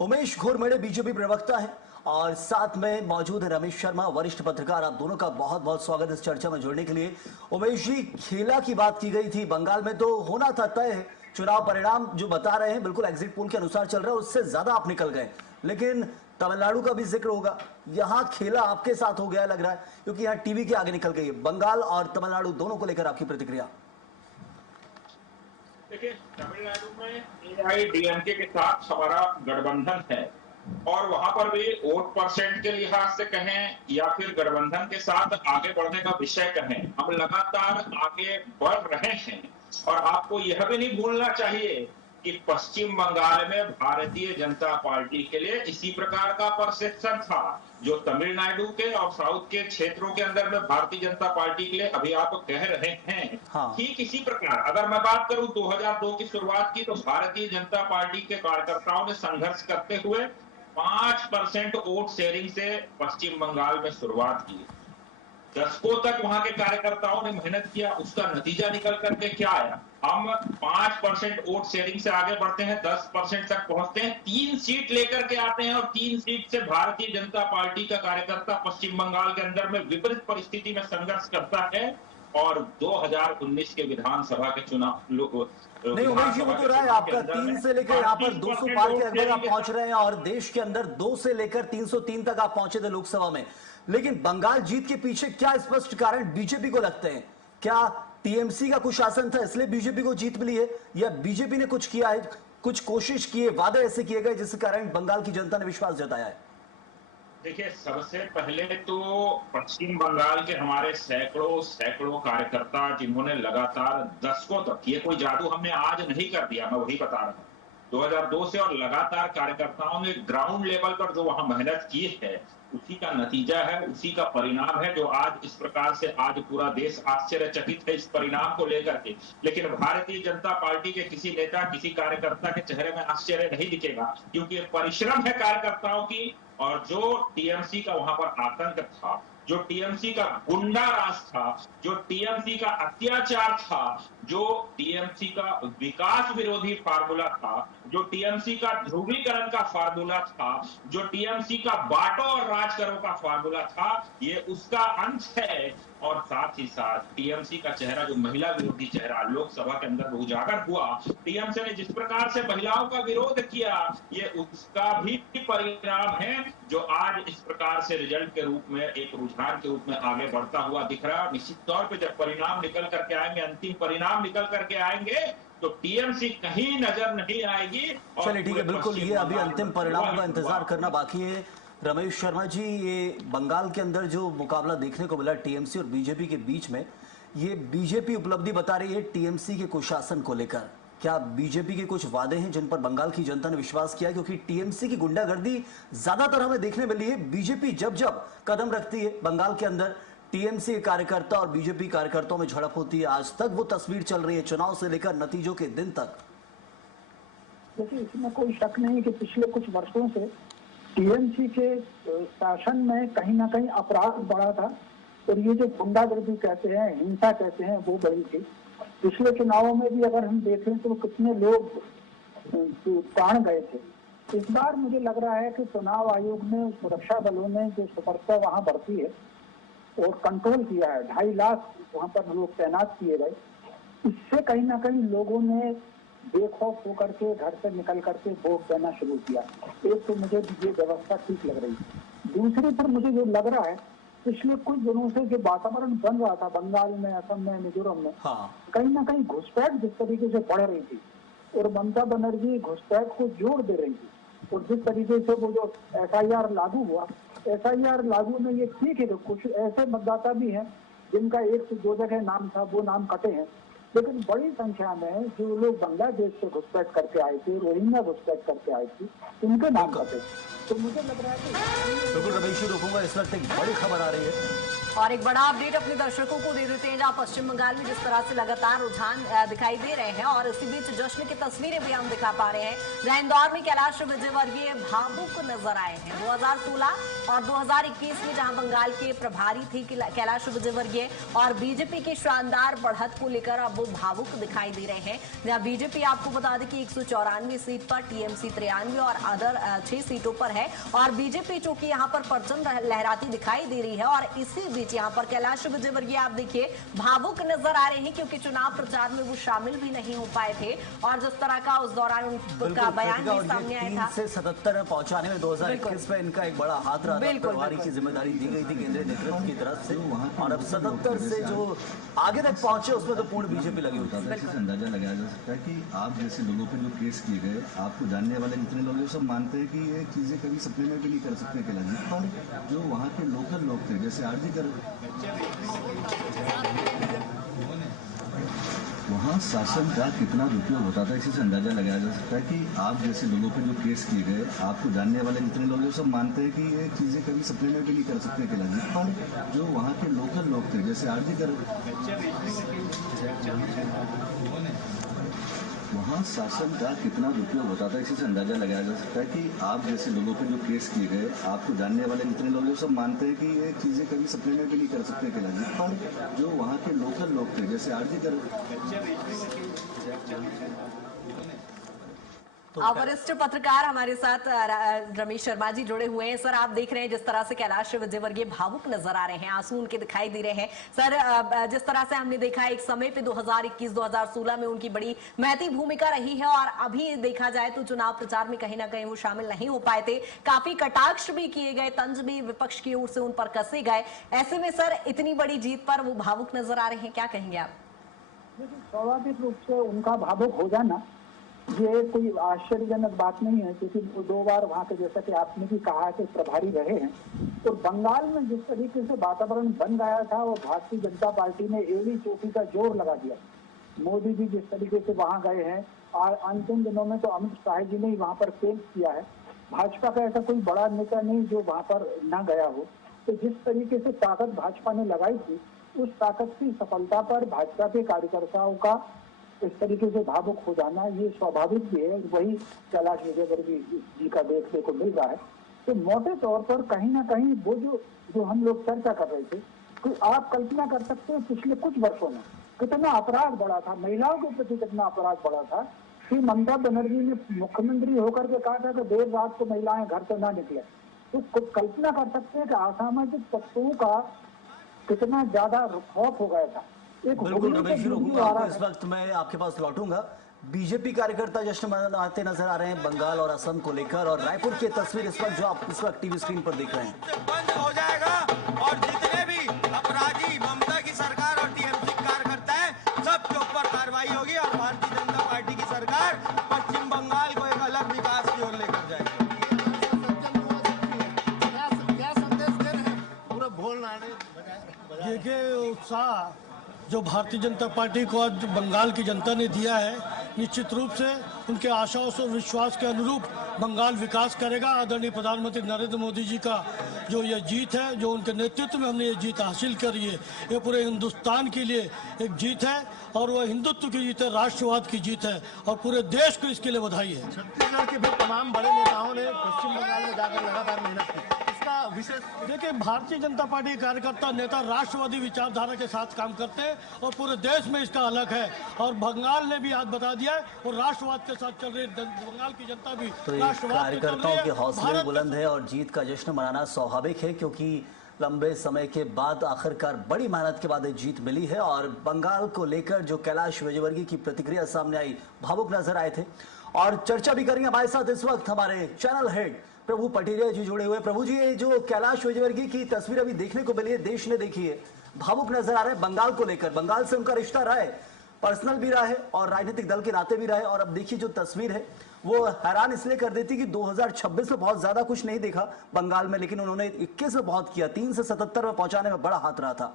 उमेश घोरमेड़े बीजेपी प्रवक्ता हैं, और साथ में मौजूद है रमेश शर्मा, वरिष्ठ पत्रकार। आप दोनों का बहुत बहुत स्वागत इस चर्चा में जुड़ने के लिए। उमेश जी, खेला की बात की गई थी, बंगाल में तो होना था तय। चुनाव परिणाम जो बता रहे हैं बिल्कुल एग्जिट पोल के अनुसार चल रहा है, उससे ज्यादा आप निकल गए। लेकिन तमिलनाडु का भी जिक्र होगा, यहाँ खेला आपके साथ हो गया लग रहा है, क्योंकि यहाँ टीवी के आगे निकल गई है। बंगाल और तमिलनाडु दोनों को लेकर आपकी प्रतिक्रिया। देखिए, तमिलनाडु में एआईएडीएमके के साथ हमारा गठबंधन है, और वहां पर भी वोट परसेंट के लिहाज से कहें या फिर गठबंधन के साथ आगे बढ़ने का विषय कहें, हम लगातार आगे बढ़ रहे हैं। और आपको यह भी नहीं भूलना चाहिए कि पश्चिम बंगाल में भारतीय जनता पार्टी के लिए इसी प्रकार का परसेप्शन था जो तमिलनाडु के और साउथ के क्षेत्रों के अंदर में भारतीय जनता पार्टी के लिए अभी आप कह रहे हैं। हाँ। ठीक इसी प्रकार अगर मैं बात करूं 2002 की शुरुआत की, तो भारतीय जनता पार्टी के कार्यकर्ताओं ने संघर्ष करते हुए 5% वोट शेयरिंग से पश्चिम बंगाल में शुरुआत की। दशकों तक वहां के कार्यकर्ताओं ने मेहनत किया, उसका नतीजा निकल करके क्या आया? हम 5% वोट शेयरिंग से आगे बढ़ते हैं, 10% तक पहुंचते हैं, 3 सीट लेकर के आते हैं, और 3 सीट से भारतीय जनता पार्टी का कार्यकर्ता पश्चिम बंगाल के अंदर में विपरीत परिस्थिति में संघर्ष करता है, और 2019 के विधानसभा के चुनाव नहीं उमेश जी, वो तो रहा है आपका 3 से लेकर यहाँ पर 200 पार के लगभग आप पहुंच रहे हैं, और देश के अंदर 2 से लेकर 303 तक आप पहुंचे थे लोकसभा में। लेकिन बंगाल जीत के पीछे क्या स्पष्ट कारण बीजेपी को लगते हैं? क्या टीएमसी का कुछ शासन था इसलिए बीजेपी को जीत मिली है, या बीजेपी ने कुछ किया है, कुछ कोशिश की है, वादे ऐसे किए गए जिसके कारण बंगाल की जनता ने विश्वास जताया है? देखिए, सबसे पहले तो पश्चिम बंगाल के हमारे सैकड़ों कार्यकर्ता जिन्होंने लगातार दशकों तक, ये कोई जादू हमने आज नहीं कर दिया, मैं वही बता रहा हूँ, 2002 से और लगातार कार्यकर्ताओं ने ग्राउंड लेवल पर जो वहां मेहनत की है, उसी का नतीजा है, उसी का परिणाम है जो आज इस प्रकार से आज पूरा देश आश्चर्यचकित है इस परिणाम को लेकर के। लेकिन भारतीय जनता पार्टी के किसी नेता, किसी कार्यकर्ता के चेहरे में आश्चर्य नहीं दिखेगा, क्योंकि ये परिश्रम है कार्यकर्ताओं की, और जो टीएमसी का वहां पर आतंक था, जो टीएमसी का गुंडा राज था, जो टीएमसी का अत्याचार था, जो टीएमसी का विकास विरोधी फार्मूला था, जो टीएमसी का ध्रुवीकरण का फार्मूला था, जो टीएमसी का बांटो और राज करो का फार्मूला था, ये उसका अंश है। और साथ ही साथ टीएमसी का चेहरा, जो महिला विरोधी चेहरा लोकसभा के अंदर उजागर हुआ, टीएमसी ने जिस प्रकार से महिलाओं का विरोध किया, ये उसका भी परिणाम है जो आज इस प्रकार से रिजल्ट के रूप में, एक रुझान के रूप में आगे बढ़ता हुआ दिख रहा है। निश्चित तौर पे जब परिणाम निकल करके आएंगे, अंतिम परिणाम निकल करके आएंगे, तो टीएमसी कहीं नजर नहीं आएगी। चलिए ठीक है, बिल्कुल, ये अभी अंतिम परिणामों का इंतजार करना बाकी है। रमेश शर्मा जी, ये बंगाल के अंदर जो मुकाबला देखने को मिला टीएमसी और बीजेपी के बीच में, ये बीजेपी उपलब्धि बता रही है टीएमसी के कुशासन को लेकर। क्या बीजेपी के कुछ वादे हैं जिन पर बंगाल की जनता ने विश्वास किया? क्योंकि टीएमसी की गुंडागर्दी ज्यादातर हमें देखने मिली है, बीजेपी जब जब कदम रखती है बंगाल के अंदर, टीएमसी कार्यकर्ता और बीजेपी कार्यकर्ताओं में झड़प होती है, आज तक वो तस्वीर चल रही है चुनाव से लेकर नतीजों के दिन तक। देखिए, इसमें कोई शक नहीं कि पिछले कुछ वर्षों से टीएमसी के शासन में कहीं ना कहीं अपराध बढ़ा था और ये जो गुंडागर्दी कहते हैं, हिंसा कहते हैं, वो बढ़ी थी। पिछले चुनावों में भी अगर हम देखें तो कितने लोग प्राण गए थे। इस बार मुझे लग रहा है कि चुनाव आयोग ने, सुरक्षा बलों ने जो सतर्कता वहां बरती है और कंट्रोल किया है, 2.5 लाख वहां पर लोग तैनात किए गए, इससे कहीं ना कहीं लोगों ने बेखौफ होकर के घर से निकल करके वोट देना शुरू किया। एक तो मुझे ये व्यवस्था ठीक लग रही है। दूसरी पर मुझे जो लग रहा है, पिछले कुछ दिनों से जो वातावरण बन रहा था बंगाल में, असम में, मिजोरम में, कहीं ना कहीं घुसपैठ जिस तरीके से बढ़ रही थी और ममता बनर्जी घुसपैठ को जोड़ दे रही थी, और जिस तरीके से वो जो FIR लागू हुआ, FIR लागू में ये ठीक है कि कुछ ऐसे मतदाता भी हैं जिनका 1 से 2 जगह नाम था, वो नाम कटे हैं, लेकिन बड़ी संख्या में जो लोग बांग्लादेश से घुसपैठ करके आए थे, रोहिंग्या घुसपैठ करके आए थे, उनके नाम कटे। तो मुझे लग रहा है कि बिल्कुल रमेश रोकूंगा, इस वक्त एक बड़ी खबर आ रही है और एक बड़ा अपडेट अपने दर्शकों को दे देते हैं, जहां पश्चिम बंगाल में जिस तरह से लगातार रुझान दिखाई दे रहे हैं और इसी बीच जश्न की तस्वीरें भी हम दिखा पा रहे हैं, जहां इंदौर में कैलाश विजयवर्गीय भावुक नजर आए हैं। 2016 और 2021 में जहां बंगाल के प्रभारी थे कैलाश विजयवर्गीय और बीजेपी की शानदार बढ़त को लेकर अब वो भावुक दिखाई दे रहे हैं। जहां बीजेपी आपको बता दें कि 194 सीट पर, टीएमसी 93 और अदर 6 सीटों पर है और बीजेपी जो कि यहाँ पर परचम लहराती दिखाई दे रही है। और इसी यहाँ पर कैलाश विजयवर्गीय आप देखिए भावुक नजर आ रहे हैं क्योंकि चुनाव प्रचार में वो शामिल भी नहीं हो पाए थे और जिस तरह का उस दौरान उनका बयान भी सामने आया था। 3 से 77 में पहुंचाने में 2021 में इनका एक बड़ा हाथ रहा था, प्रभारी की जिम्मेदारी दी गई थी केंद्रीय नेतृत्व की तरफ से, और अब 77 से जो आगे तक पहुंचे उसमें तो पूर्ण बीजेपी लगी होता है। इससे अंदाजा लगाया जा सकता है कि आप जैसे लोगों पर जो केस किए गए, आपको जानने वाले जितने लोग सब मानते हैं कि ये चीजें कभी सपने में भी नहीं कर सकते कैलाश जी, पर जो वहाँ के लोकल लोग थे जैसे आरजी कर, वहाँ शासन का कितना दुरुपयोग होता था, इसी से अंदाजा लगाया जा सकता है कि आप जैसे लोगों पर जो केस किए गए, आपको जानने वाले जितने लोग सब मानते हैं कि ये चीजें कभी सपने में भी नहीं कर सकते कैलाश जी, पर जो वहाँ के लोकल लोग थे जैसे आरजी कर, वहाँ शासन का कितना दुरुपयोग होता था, इसी से अंदाजा लगाया जा सकता है कि आप जैसे लोगों पर जो केस किए गए, आपको जानने वाले जितने लोग सब मानते हैं कि ये चीजें कभी सपने में भी नहीं कर सकते कैलाश जी, पर जो वहाँ के लोकल लोग थे जैसे आरजी कर, वरिष्ठ पत्रकार हमारे साथ रमेश शर्मा जी जुड़े हुए हैं। सर, आप देख रहे हैं जिस तरह से कैलाश विजयवर्गीय भावुक नजर आ रहे हैं, आंसू उनके दिखाई दे रहे हैं। सर, जिस तरह से हमने देखा एक समय पे 2021-2016 में उनकी बड़ी महती भूमिका रही है और अभी देखा जाए तो चुनाव प्रचार में कहीं ना कहीं वो शामिल नहीं हो पाए थे, काफी कटाक्ष भी किए गए, तंज भी विपक्ष की ओर से उन पर कसे गए। ऐसे में सर इतनी बड़ी जीत पर वो भावुक नजर आ रहे हैं, क्या कहेंगे आप? स्वाभाविक रूप से उनका भावुक हो जाना ये कोई आश्चर्यजनक बात नहीं है, क्योंकि वो 2 बार वहाँ के, जैसा कि आपने भी कहा कि प्रभारी रहे हैं। तो बंगाल में जिस तरीके से वातावरण बन गया था और भारतीय जनता पार्टी ने एड़ी चोटी का जोर लगा दिया, मोदी जी जिस तरीके से वहाँ गए हैं और अंतिम दिनों में तो अमित शाह जी ने वहाँ पर पेश किया है, भाजपा का ऐसा कोई बड़ा नेता नहीं जो वहाँ पर न गया हो। तो जिस तरीके से ताकत भाजपा ने लगाई थी, उस ताकत की सफलता पर भाजपा के कार्यकर्ताओं का इस तरीके से भावुक हो जाना ये स्वाभाविक भी है। वही कैलाश विजयवर्गीय जी का देखने को मिल रहा है। तो मोटे तौर पर कहीं ना कहीं वो जो हम लोग चर्चा कर रहे थे, तो आप कल्पना कर सकते हैं पिछले कुछ वर्षों में कितना अपराध बढ़ा था, महिलाओं के प्रति कितना अपराध बढ़ा था। श्री ममता बनर्जी ने मुख्यमंत्री होकर के कहा था कि देर रात को महिलाएं घर से ना निकले। तो कल्पना कर सकते हैं कि असामाजिक तत्वों का कितना ज्यादा खौफ हो गया था। बिल्कुल रमेश रोकूंगा, इस वक्त मैं आपके पास लौटूंगा। बीजेपी कार्यकर्ता जश्न मनाते नजर आ रहे हैं बंगाल और असम को लेकर, और रायपुर की तस्वीर इस वक्त जो आप इस वक्त टीवी स्क्रीन पर देख रहे हैं, बंद हो जाएगा और जितने भी अपराधी ममता की सरकार और टीएमसी कार्यकर्ता है, सबके ऊपर कार्रवाई होगी और भारतीय जनता पार्टी की सरकार पश्चिम बंगाल को एक अलग विकास की ओर लेकर जाएगी। क्या संदेश दे रहे हैं? पूरा बोलना देखिए, उत्साह जो भारतीय जनता पार्टी को आज बंगाल की जनता ने दिया है, निश्चित रूप से उनके आशाओं और विश्वास के अनुरूप बंगाल विकास करेगा। आदरणीय प्रधानमंत्री नरेंद्र मोदी जी का जो ये जीत है, जो उनके नेतृत्व में हमने ये जीत हासिल करी है, ये पूरे हिंदुस्तान के लिए एक जीत है और वह हिंदुत्व की जीत है, राष्ट्रवाद की जीत है और पूरे देश को इसके लिए बधाई है। छत्तीसगढ़ के भी तमाम बड़े नेताओं ने पश्चिम बंगाल में जाकर लगातार मेहनत की। इसका विशेष देखिए, भारतीय जनता पार्टी के कार्यकर्ता नेता राष्ट्रवादी विचारधारा के साथ काम करते हैं और पूरे देश में इसका अलग है और बंगाल ने भी आज बता दिया है और राष्ट्रवाद के साथ चल रही है। बंगाल की जनता भी तो कार्यकर्ताओं के हौसले बुलंद है और जीत का जश्न मनाना स्वाभाविक है, क्योंकि लंबे समय के बाद आखिरकार बड़ी मेहनत के बाद जीत मिली है। और बंगाल को लेकर जो कैलाश विजयवर्गीय की प्रतिक्रिया सामने आई, भावुक नजर आए थे और चर्चा भी करेंगे हमारे साथ इस वक्त हमारे चैनल हेड प्रभु पटेरिया जी जुड़े हुए। प्रभु जी, ये जो कैलाश विजयवर्गीय की तस्वीर अभी देखने को मिली है, देश ने देखी है, भावुक नजर आ रहे हैं बंगाल को लेकर। बंगाल से उनका रिश्ता रहा है, पर्सनल भी रहा है और राजनीतिक दल के नाते भी रहा है। और अब देखिए जो तस्वीर है वो हैरान इसलिए कर देती कि 2026 में बहुत ज्यादा कुछ नहीं देखा बंगाल में, लेकिन उन्होंने 21 में बहुत किया, 3 से 77 में पहुंचाने में बड़ा हाथ रहा था।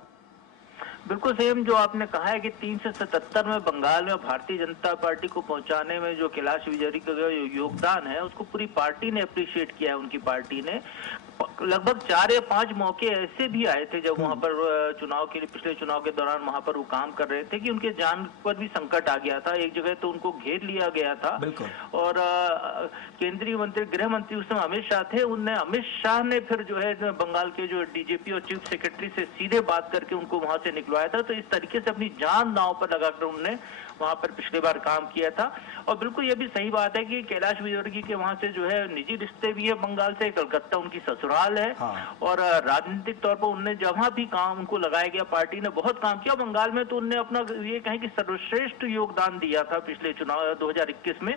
बिल्कुल सेम जो आपने कहा है कि 3 से 77 में बंगाल में भारतीय जनता पार्टी को पहुंचाने में जो कैलाश विजयवर्गीय का योगदान है उसको पूरी पार्टी ने अप्रिशिएट किया है। उनकी पार्टी ने लगभग 4 या 5 मौके ऐसे भी आए थे जब वहां पर चुनाव के लिए, पिछले चुनाव के दौरान वहां पर वो काम कर रहे थे कि उनके जान पर भी संकट आ गया था। एक जगह तो उनको घेर लिया गया था और केंद्रीय मंत्री, गृह मंत्री उस समय अमित शाह थे, अमित शाह ने फिर जो है बंगाल के जो डीजीपी और चीफ सेक्रेटरी से सीधे बात करके उनको वहां से निकलवाया था। तो इस तरीके से अपनी जान दांव पर लगाकर उन्होंने वहां पर पिछली बार काम किया था। और बिल्कुल ये भी सही बात है कि कैलाश विजयवर्गीय के वहां से जो है निजी रिश्ते भी है बंगाल से, कलकत्ता उनकी ससुराल है। और राजनीतिक तौर पर उनने जहां भी काम उनको लगाया गया, पार्टी ने बहुत काम किया। बंगाल में तो उनने अपना ये कहें कि सर्वश्रेष्ठ योगदान दिया था पिछले चुनाव 2021 में,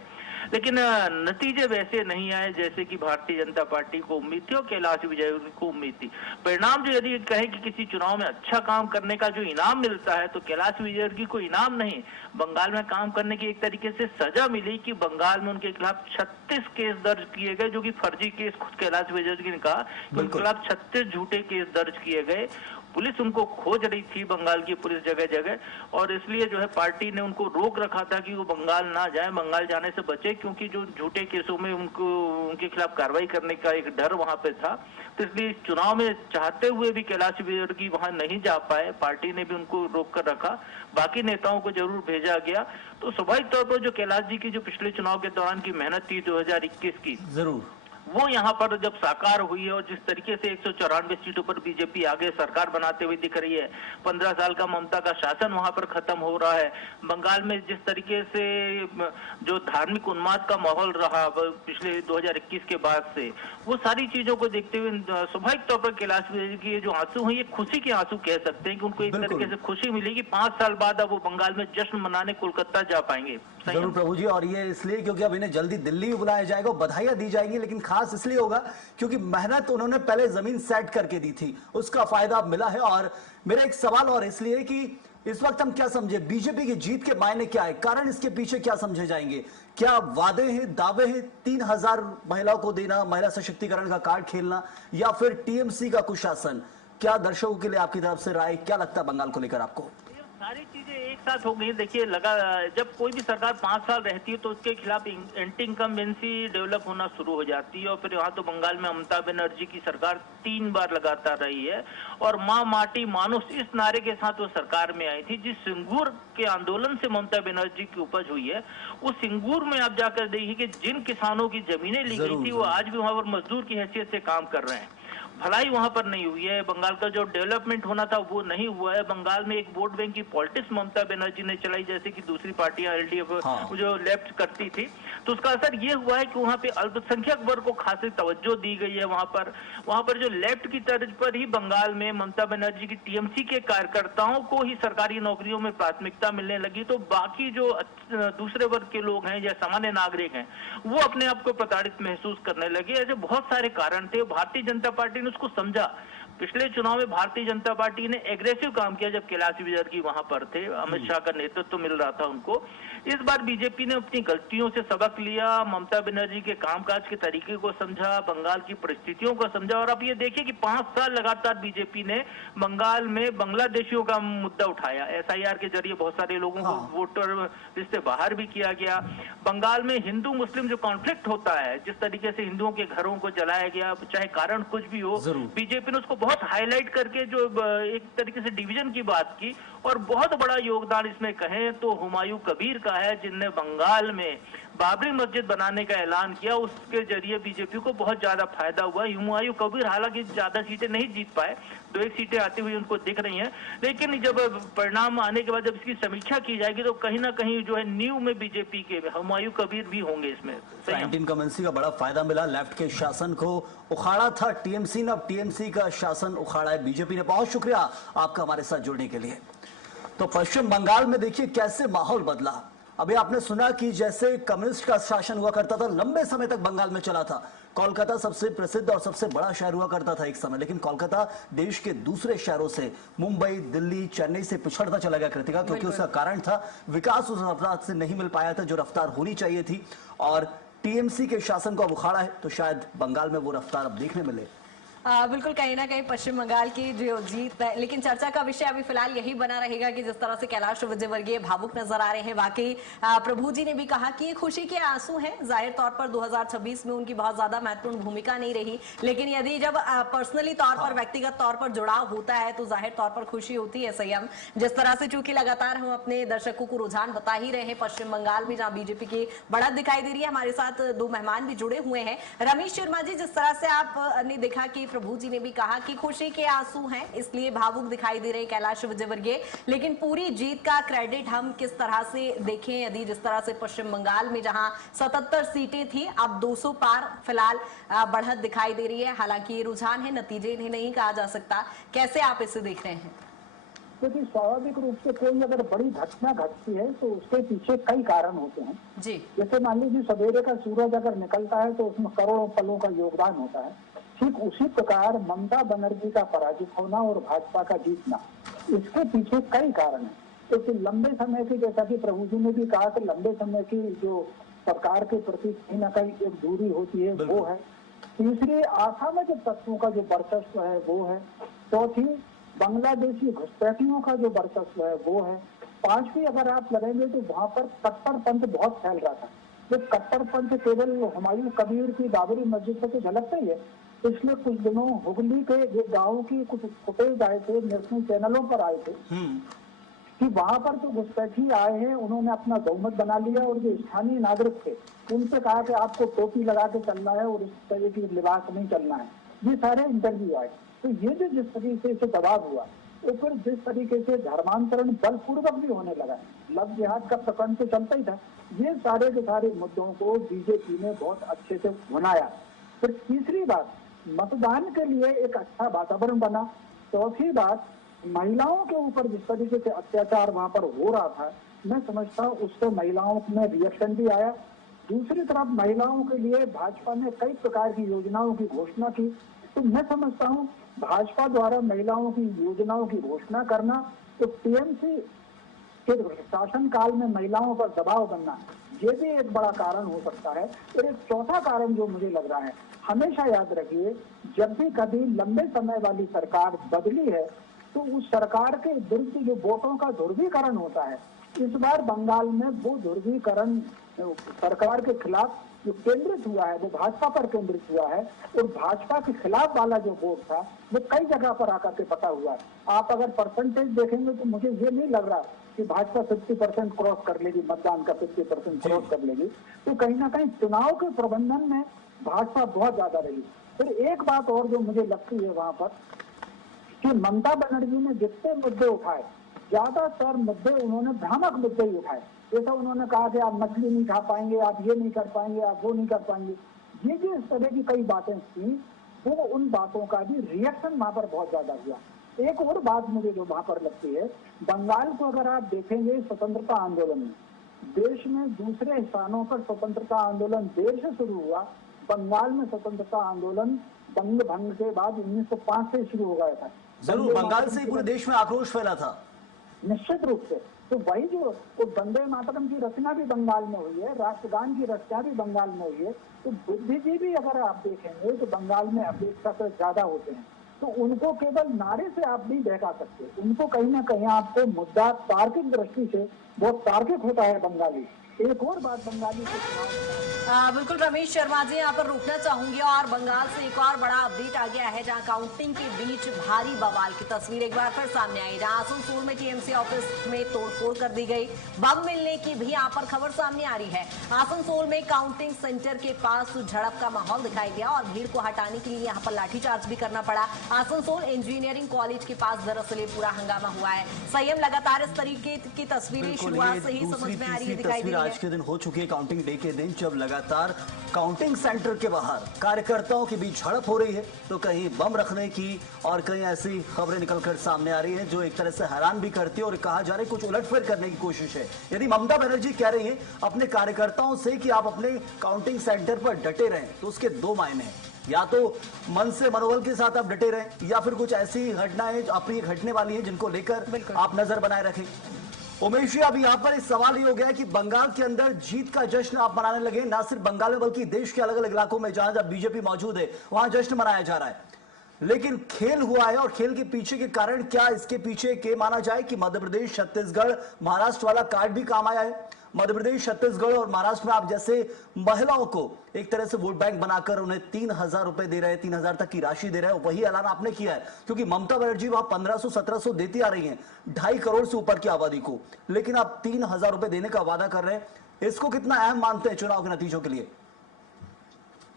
लेकिन नतीजे वैसे नहीं आए जैसे कि भारतीय जनता पार्टी को उम्मीद थी और कैलाश विजयवर्गीय को उम्मीद थी। परिणाम जो यदि कहे कि किसी चुनाव में अच्छा काम करने का जो इनाम मिलता है तो कैलाश विजयवर्गीय को इनाम नहीं, बंगाल में काम करने की एक तरीके से सजा मिली कि बंगाल में उनके खिलाफ 36 केस दर्ज किए गए, जो कि फर्जी केस खुद कैलाश विजयवर्गीय ने कहा कि उनके खिलाफ 36 झूठे केस दर्ज किए गए। पुलिस उनको खोज रही थी, बंगाल की पुलिस जगह जगह, और इसलिए जो है पार्टी ने उनको रोक रखा था कि वो बंगाल ना जाए, बंगाल जाने से बचे, क्योंकि जो झूठे केसों में उनको उनके खिलाफ कार्रवाई करने का एक डर वहां पे था। तो इसलिए चुनाव में चाहते हुए भी कैलाश विजयवर्गीय वहां नहीं जा पाए, पार्टी ने भी उनको रोक कर रखा। बाकी नेताओं को जरूर भेजा गया। तो स्वाभाविक तौर पर जो कैलाश जी की जो पिछले चुनाव के दौरान की मेहनत थी 2021 की, जरूर वो यहाँ पर जब साकार हुई है और जिस तरीके से 194 सीटों पर बीजेपी आगे सरकार बनाते हुए दिख रही है, 15 साल का ममता का शासन वहां पर खत्म हो रहा है, बंगाल में जिस तरीके से जो धार्मिक उन्माद का माहौल रहा पिछले 2021 के बाद से, वो सारी चीजों को देखते हुए स्वाभाविक तौर पर कैलाश विजयवर्गीय के जो आंसू हैं ये खुशी के आंसू कह सकते हैं कि उनको एक तरीके से खुशी मिली कि 5 साल बाद अब वो बंगाल में जश्न मनाने कोलकाता जा पाएंगे। जरूर प्रभु जी, और ये इसलिए क्योंकि अब इन्हें जल्दी दिल्ली भी बुलाया जाएगा, बधाइयां दी जाएंगी, लेकिन खास इसलिए होगा क्योंकि मेहनत उन्होंने पहले जमीन सेट करके दी थी, उसका फायदा अब मिला है। और मेरा एक सवाल और इसलिए कि इस वक्त हम क्या समझे, बीजेपी की जीत के मायने क्या है, कारण इसके पीछे क्या समझे जाएंगे? क्या वादे हैं, दावे हैं, 3000 महिलाओं को देना, महिला सशक्तिकरण का कार्ड खेलना, या फिर टीएमसी का कुशासन? क्या दर्शकों के लिए आपकी तरफ से राय, क्या लगता है बंगाल को लेकर आपको? सारी चीजें एक साथ हो गई। देखिए, जब कोई भी सरकार 5 साल रहती है तो उसके खिलाफ एंटी इनकम्बेंसी डेवलप होना शुरू हो जाती है। और फिर यहाँ तो बंगाल में ममता बनर्जी की सरकार 3 बार लगातार रही है और माँ माटी मानुष इस नारे के साथ वो सरकार में आई थी। जिस सिंगूर के आंदोलन से ममता बनर्जी की उपज हुई है, उस सिंगूर में आप जाकर देखिए कि जिन किसानों की जमीनें ली गई थी वो आज भी वहां पर मजदूर की हैसियत से काम कर रहे हैं। भलाई वहां पर नहीं हुई है, बंगाल का जो डेवलपमेंट होना था वो नहीं हुआ है। बंगाल में एक वोट बैंक की पॉलिटिक्स ममता बनर्जी ने चलाई, जैसे कि दूसरी पार्टियां एलडीएफ जो लेफ्ट करती थी, तो उसका असर ये हुआ है कि वहां पे अल्पसंख्यक वर्ग को खासी तवज्जो दी गई है। वहां पर जो लेफ्ट की तर्ज पर ही बंगाल में ममता बनर्जी की टीएमसी के कार्यकर्ताओं को ही सरकारी नौकरियों में प्राथमिकता मिलने लगी। तो बाकी जो दूसरे वर्ग के लोग हैं या सामान्य नागरिक हैं, वो अपने आप को प्रताड़ित महसूस करने लगे। ऐसे बहुत सारे कारण थे। भारतीय जनता पार्टी ने उसको समझा। पिछले चुनाव में भारतीय जनता पार्टी ने एग्रेसिव काम किया जब कैलाश विजयवर्गीय वहां पर थे, अमित शाह का नेतृत्व मिल रहा था उनको। इस बार बीजेपी ने अपनी गलतियों से सबक लिया, ममता बनर्जी के कामकाज के तरीके को समझा, बंगाल की परिस्थितियों को समझा। और अब ये देखिए कि 5 साल लगातार बीजेपी ने बंगाल में बांग्लादेशियों का मुद्दा उठाया, SIR के जरिए बहुत सारे लोगों को वोटर लिस्ट से बाहर भी किया गया। बंगाल में हिंदू मुस्लिम जो कॉन्फ्लिक्ट होता है, जिस तरीके से हिंदुओं के घरों को जलाया गया, चाहे कारण कुछ भी हो, बीजेपी ने उसको बहुत हाईलाइट करके जो एक तरीके से डिवीजन की बात की। और बहुत बड़ा योगदान इसमें कहें तो हुमायूं कबीर का है, जिनने बंगाल में बाबरी मस्जिद बनाने का ऐलान किया। उसके जरिए बीजेपी को बहुत ज्यादा फायदा हुआ। हुमायूं कबीर हालांकि ज्यादा सीटें नहीं जीत पाए, 2-1 सीटें आती हुई उनको दिख रही हैं, लेकिन जब परिणाम आने के बाद जब इसकी समीक्षा की जाएगी तो कहीं ना कहीं जो है न्यू में बीजेपी के हुमायूं कबीर भी होंगे इसमें। इंडियन कम्युनिस्ट का बड़ा फायदा मिला, लेफ्ट के शासन को उखाड़ा था टीएमसी ने, अब टीएमसी का शासन उखाड़ा है बीजेपी ने। बहुत शुक्रिया आपका हमारे साथ जुड़ने के लिए। तो पश्चिम बंगाल में देखिए कैसे माहौल बदला। अभी आपने सुना कि जैसे कम्युनिस्ट का शासन हुआ करता था, लंबे समय तक बंगाल में चला था। कोलकाता सबसे प्रसिद्ध और सबसे बड़ा शहर हुआ करता था एक समय, लेकिन कोलकाता देश के दूसरे शहरों से, मुंबई, दिल्ली, चेन्नई से पिछड़ता चला गया कृतिका, क्योंकि उसका कारण था विकास उस रफ्तार से नहीं मिल पाया था जो रफ्तार होनी चाहिए थी। और टीएमसी के शासन को अब उखाड़ा है, तो शायद बंगाल में वो रफ्तार अब देखने मिले। बिल्कुल, कहीं ना कहीं पश्चिम बंगाल की जो जीत है, लेकिन चर्चा का विषय अभी फिलहाल यही बना रहेगा कि जिस तरह से कैलाश विजयवर्गीय भावुक नजर आ रहे हैं। वाकई प्रभु जी ने भी कहा कि ये खुशी के आंसू हैं। जाहिर तौर पर 2026 में उनकी बहुत ज्यादा महत्वपूर्ण भूमिका नहीं रही, लेकिन यदि जब पर्सनली तौर पर, व्यक्तिगत तौर पर जुड़ाव होता है तो जाहिर तौर पर खुशी होती है। संयम जिस तरह से, चूंकि लगातार हम अपने दर्शकों को रुझान बता ही रहे हैं पश्चिम बंगाल में जहां बीजेपी की बढ़त दिखाई दे रही है। हमारे साथ 2 मेहमान भी जुड़े हुए हैं। रमेश शर्मा जी, जिस तरह से आपने देखा कि प्रभु जी ने भी कहा कि खुशी के आंसू हैं, इसलिए भावुक दिखाई दे रहे कैलाश विजयवर्गीय, लेकिन पूरी जीत का क्रेडिट हम किस तरह से देखें? यदि जिस तरह से पश्चिम बंगाल में जहां 77 सीटें थी, अब 200 पार फिलहाल बढ़त दिखाई दे रही है। हालांकि ये रुझान है, नतीजे इन्हें नहीं कहा जा सकता। कैसे आप इसे देख रहे हैं? क्योंकि स्वाभाविक रूप से कोई अगर बड़ी घटना घटती है तो उसके पीछे कई कारण होते हैं जी। जैसे मान लीजिए सवेरे का सूरज अगर निकलता है तो उसमें करोड़ों पलों का योगदान होता है। ठीक उसी प्रकार ममता बनर्जी का पराजित होना और भाजपा का जीतना, इसके पीछे कई कारण है। तो लंबे समय की, जैसा कि प्रभु जी ने भी कहा कि लंबे समय की जो सरकार के प्रति कहीं ना कहीं एक दूरी होती है, वो है। तीसरी, असामाजिक तत्वों का जो वर्चस्व है वो है। चौथी, बांग्लादेशी घुसपैठियों का जो वर्चस्व है वो है। पांचवी, अगर आप लगेंगे तो वहां पर कट्टरपंथ बहुत फैल रहा था। जो कट्टरपंथ केवल हुमायूं कबीर की बाबरी मस्जिद से तो झलकता ही है। पिछले कुछ दिनों हुगली के जो गाँव की कुछ फुटेज आए थे, नेशनल चैनलों पर आए थे कि वहां पर तो घुसपैठी आए हैं, उन्होंने अपना बहुमत बना लिया और जो स्थानीय नागरिक थे उनसे कहा कि आपको टोपी लगा के चलना है और इस तरह की लिबास नहीं चलना है। ये सारे इंटरव्यू आए। तो ये जो जिस तरीके से दबाव हुआ, तो फिर जिस तरीके से धर्मांतरण बलपूर्वक भी होने लगा, लव जिहाद का प्रकरण तो चलता ही था। ये सारे के सारे मुद्दों को बीजेपी ने बहुत अच्छे से बनाया। फिर तीसरी बात, मतदान के लिए एक अच्छा वातावरण बना। चौथी बात, महिलाओं के ऊपर जिस तरीके से अत्याचार वहां पर हो रहा था, मैं समझता हूँ उससे महिलाओं में रिएक्शन भी आया। दूसरी तरफ महिलाओं के लिए भाजपा ने कई प्रकार की योजनाओं की घोषणा की। तो मैं समझता हूँ भाजपा द्वारा महिलाओं की योजनाओं की घोषणा करना, तो टीएमसी के शासन काल में महिलाओं पर दबाव बनना, ये भी एक बड़ा कारण हो सकता है। और एक चौथा कारण जो मुझे लग रहा है, हमेशा याद रखिए, जब भी कभी लंबे समय वाली सरकार बदली है तो उस सरकार के विरुद्ध जो वोटों का ध्रुवीकरण होता है, इस बार बंगाल में वो ध्रुवीकरण सरकार के खिलाफ जो केंद्रित हुआ है वो भाजपा पर केंद्रित हुआ है। और भाजपा के खिलाफ वाला जो वोट था वो कई जगह पर आकर के पता हुआ है। आप अगर परसेंटेज देखेंगे तो मुझे ये नहीं लग रहा कि भाजपा 50% क्रॉस कर लेगी, मतदान का 50% क्रॉस कर लेगी। तो कहीं ना कहीं चुनाव के प्रबंधन में भाजपा बहुत ज्यादा रही। फिर एक बात और जो मुझे लगती है वहां पर, कि ममता बनर्जी ने जितने मुद्दे उठाए, ज्यादातर मुद्दे उन्होंने भ्रामक मुद्दे ही उठाए। जैसा उन्होंने कहा कि आप मछली नहीं खा पाएंगे, आप ये नहीं कर पाएंगे, आप वो नहीं कर पाएंगे, ये जो इस तरह की कई बातें थी, वो उन बातों का भी रिएक्शन वहां पर बहुत ज्यादा हुआ। एक और बात मुझे जो वहां पर लगती है, बंगाल को अगर आप देखेंगे स्वतंत्रता आंदोलन में, देश में दूसरे स्थानों पर स्वतंत्रता आंदोलन देर से शुरू हुआ, बंगाल में स्वतंत्रता आंदोलन बंग भंग के बाद 1905 से शुरू हो गया था। जरूर बंगाल से ही पूरे देश में आक्रोश फैला था। निश्चित रूप से। तो वही जो तो वंदे मातरम की रचना भी बंगाल में हुई है, राष्ट्रगान की रचना भी बंगाल में हुई है। तो बुद्धिजीवी अगर आप देखेंगे तो बंगाल में अपेक्षाकृत ज्यादा होते हैं, तो उनको केवल नारे से आप नहीं बहका सकते, उनको कहीं ना कहीं आपको मुद्दा तार्किक दृष्टि से बहुत तार्किक होता है बंगाली। एक और बात बंगाली से बिल्कुल रमेश शर्मा जी यहाँ पर रोकना चाहूंगी और बंगाल से एक और बड़ा अपडेट आ गया है जहां काउंटिंग के बीच भारी बवाल की तस्वीर एक बार फिर सामने आई, जहां आसनसोल में टीएमसी ऑफिस में तोड़फोड़ कर दी गई, बम मिलने की भी यहाँ पर खबर सामने आ रही है। आसनसोल में काउंटिंग सेंटर के पास झड़प का माहौल दिखाई दिया और भीड़ को हटाने के लिए यहाँ पर लाठीचार्ज भी करना पड़ा। आसनसोल इंजीनियरिंग कॉलेज के पास दरअसल पूरा हंगामा हुआ है। संयम लगातार इस तरीके की तस्वीरें शुरुआत से ही समझ में आ रही है, दिखाई दे रही है। आज के दिन हो चुकी है काउंटिंग डे के दिन, जब लगातार काउंटिंग सेंटर के बाहर कार्यकर्ताओं के बीच झड़प हो रही है, तो कहीं बम रखने की और कहीं ऐसी खबरें निकलकर सामने आ रही हैं जो एक तरह से हैरान भी करती है और कहा जा रहा है कुछ उलटफेर करने की कोशिश है। यदि ममता बनर्जी कह रही है अपने कार्यकर्ताओं से कि आप अपने काउंटिंग सेंटर पर डटे रहें, तो उसके दो मायने हैं, या तो मन से मनोबल के साथ आप डटे रहें या फिर कुछ ऐसी घटनाएं अप्रिय घटने वाली हैं जिनको लेकर आप नजर बनाए रखें। उमेश जी, अब यहाँ पर इस सवाल ये हो गया कि बंगाल के अंदर जीत का जश्न आप मनाने लगे, ना सिर्फ बंगाल में बल्कि देश के अलग अलग इलाकों में जहां जहां बीजेपी मौजूद है वहां जश्न मनाया जा रहा है, लेकिन खेल हुआ है और खेल के पीछे के कारण क्या इसके पीछे के माना जाए कि मध्य प्रदेश, छत्तीसगढ़, महाराष्ट्र वाला कार्ड भी काम आया है। मध्य प्रदेश, छत्तीसगढ़ और महाराष्ट्र में आप जैसे महिलाओं को एक तरह से वोट बैंक बनाकर उन्हें 3,000 रुपए दे रहे हैं, 3,000 तक की राशि दे रहे हैं, वही ऐलान आपने किया है, क्योंकि ममता बनर्जी वहां 1,500-1,700 देती आ रही हैं 2.5 करोड़ से ऊपर की आबादी को, लेकिन आप 3,000 रुपए देने का वादा कर रहे हैं। इसको कितना अहम मानते हैं चुनाव के नतीजों के लिए?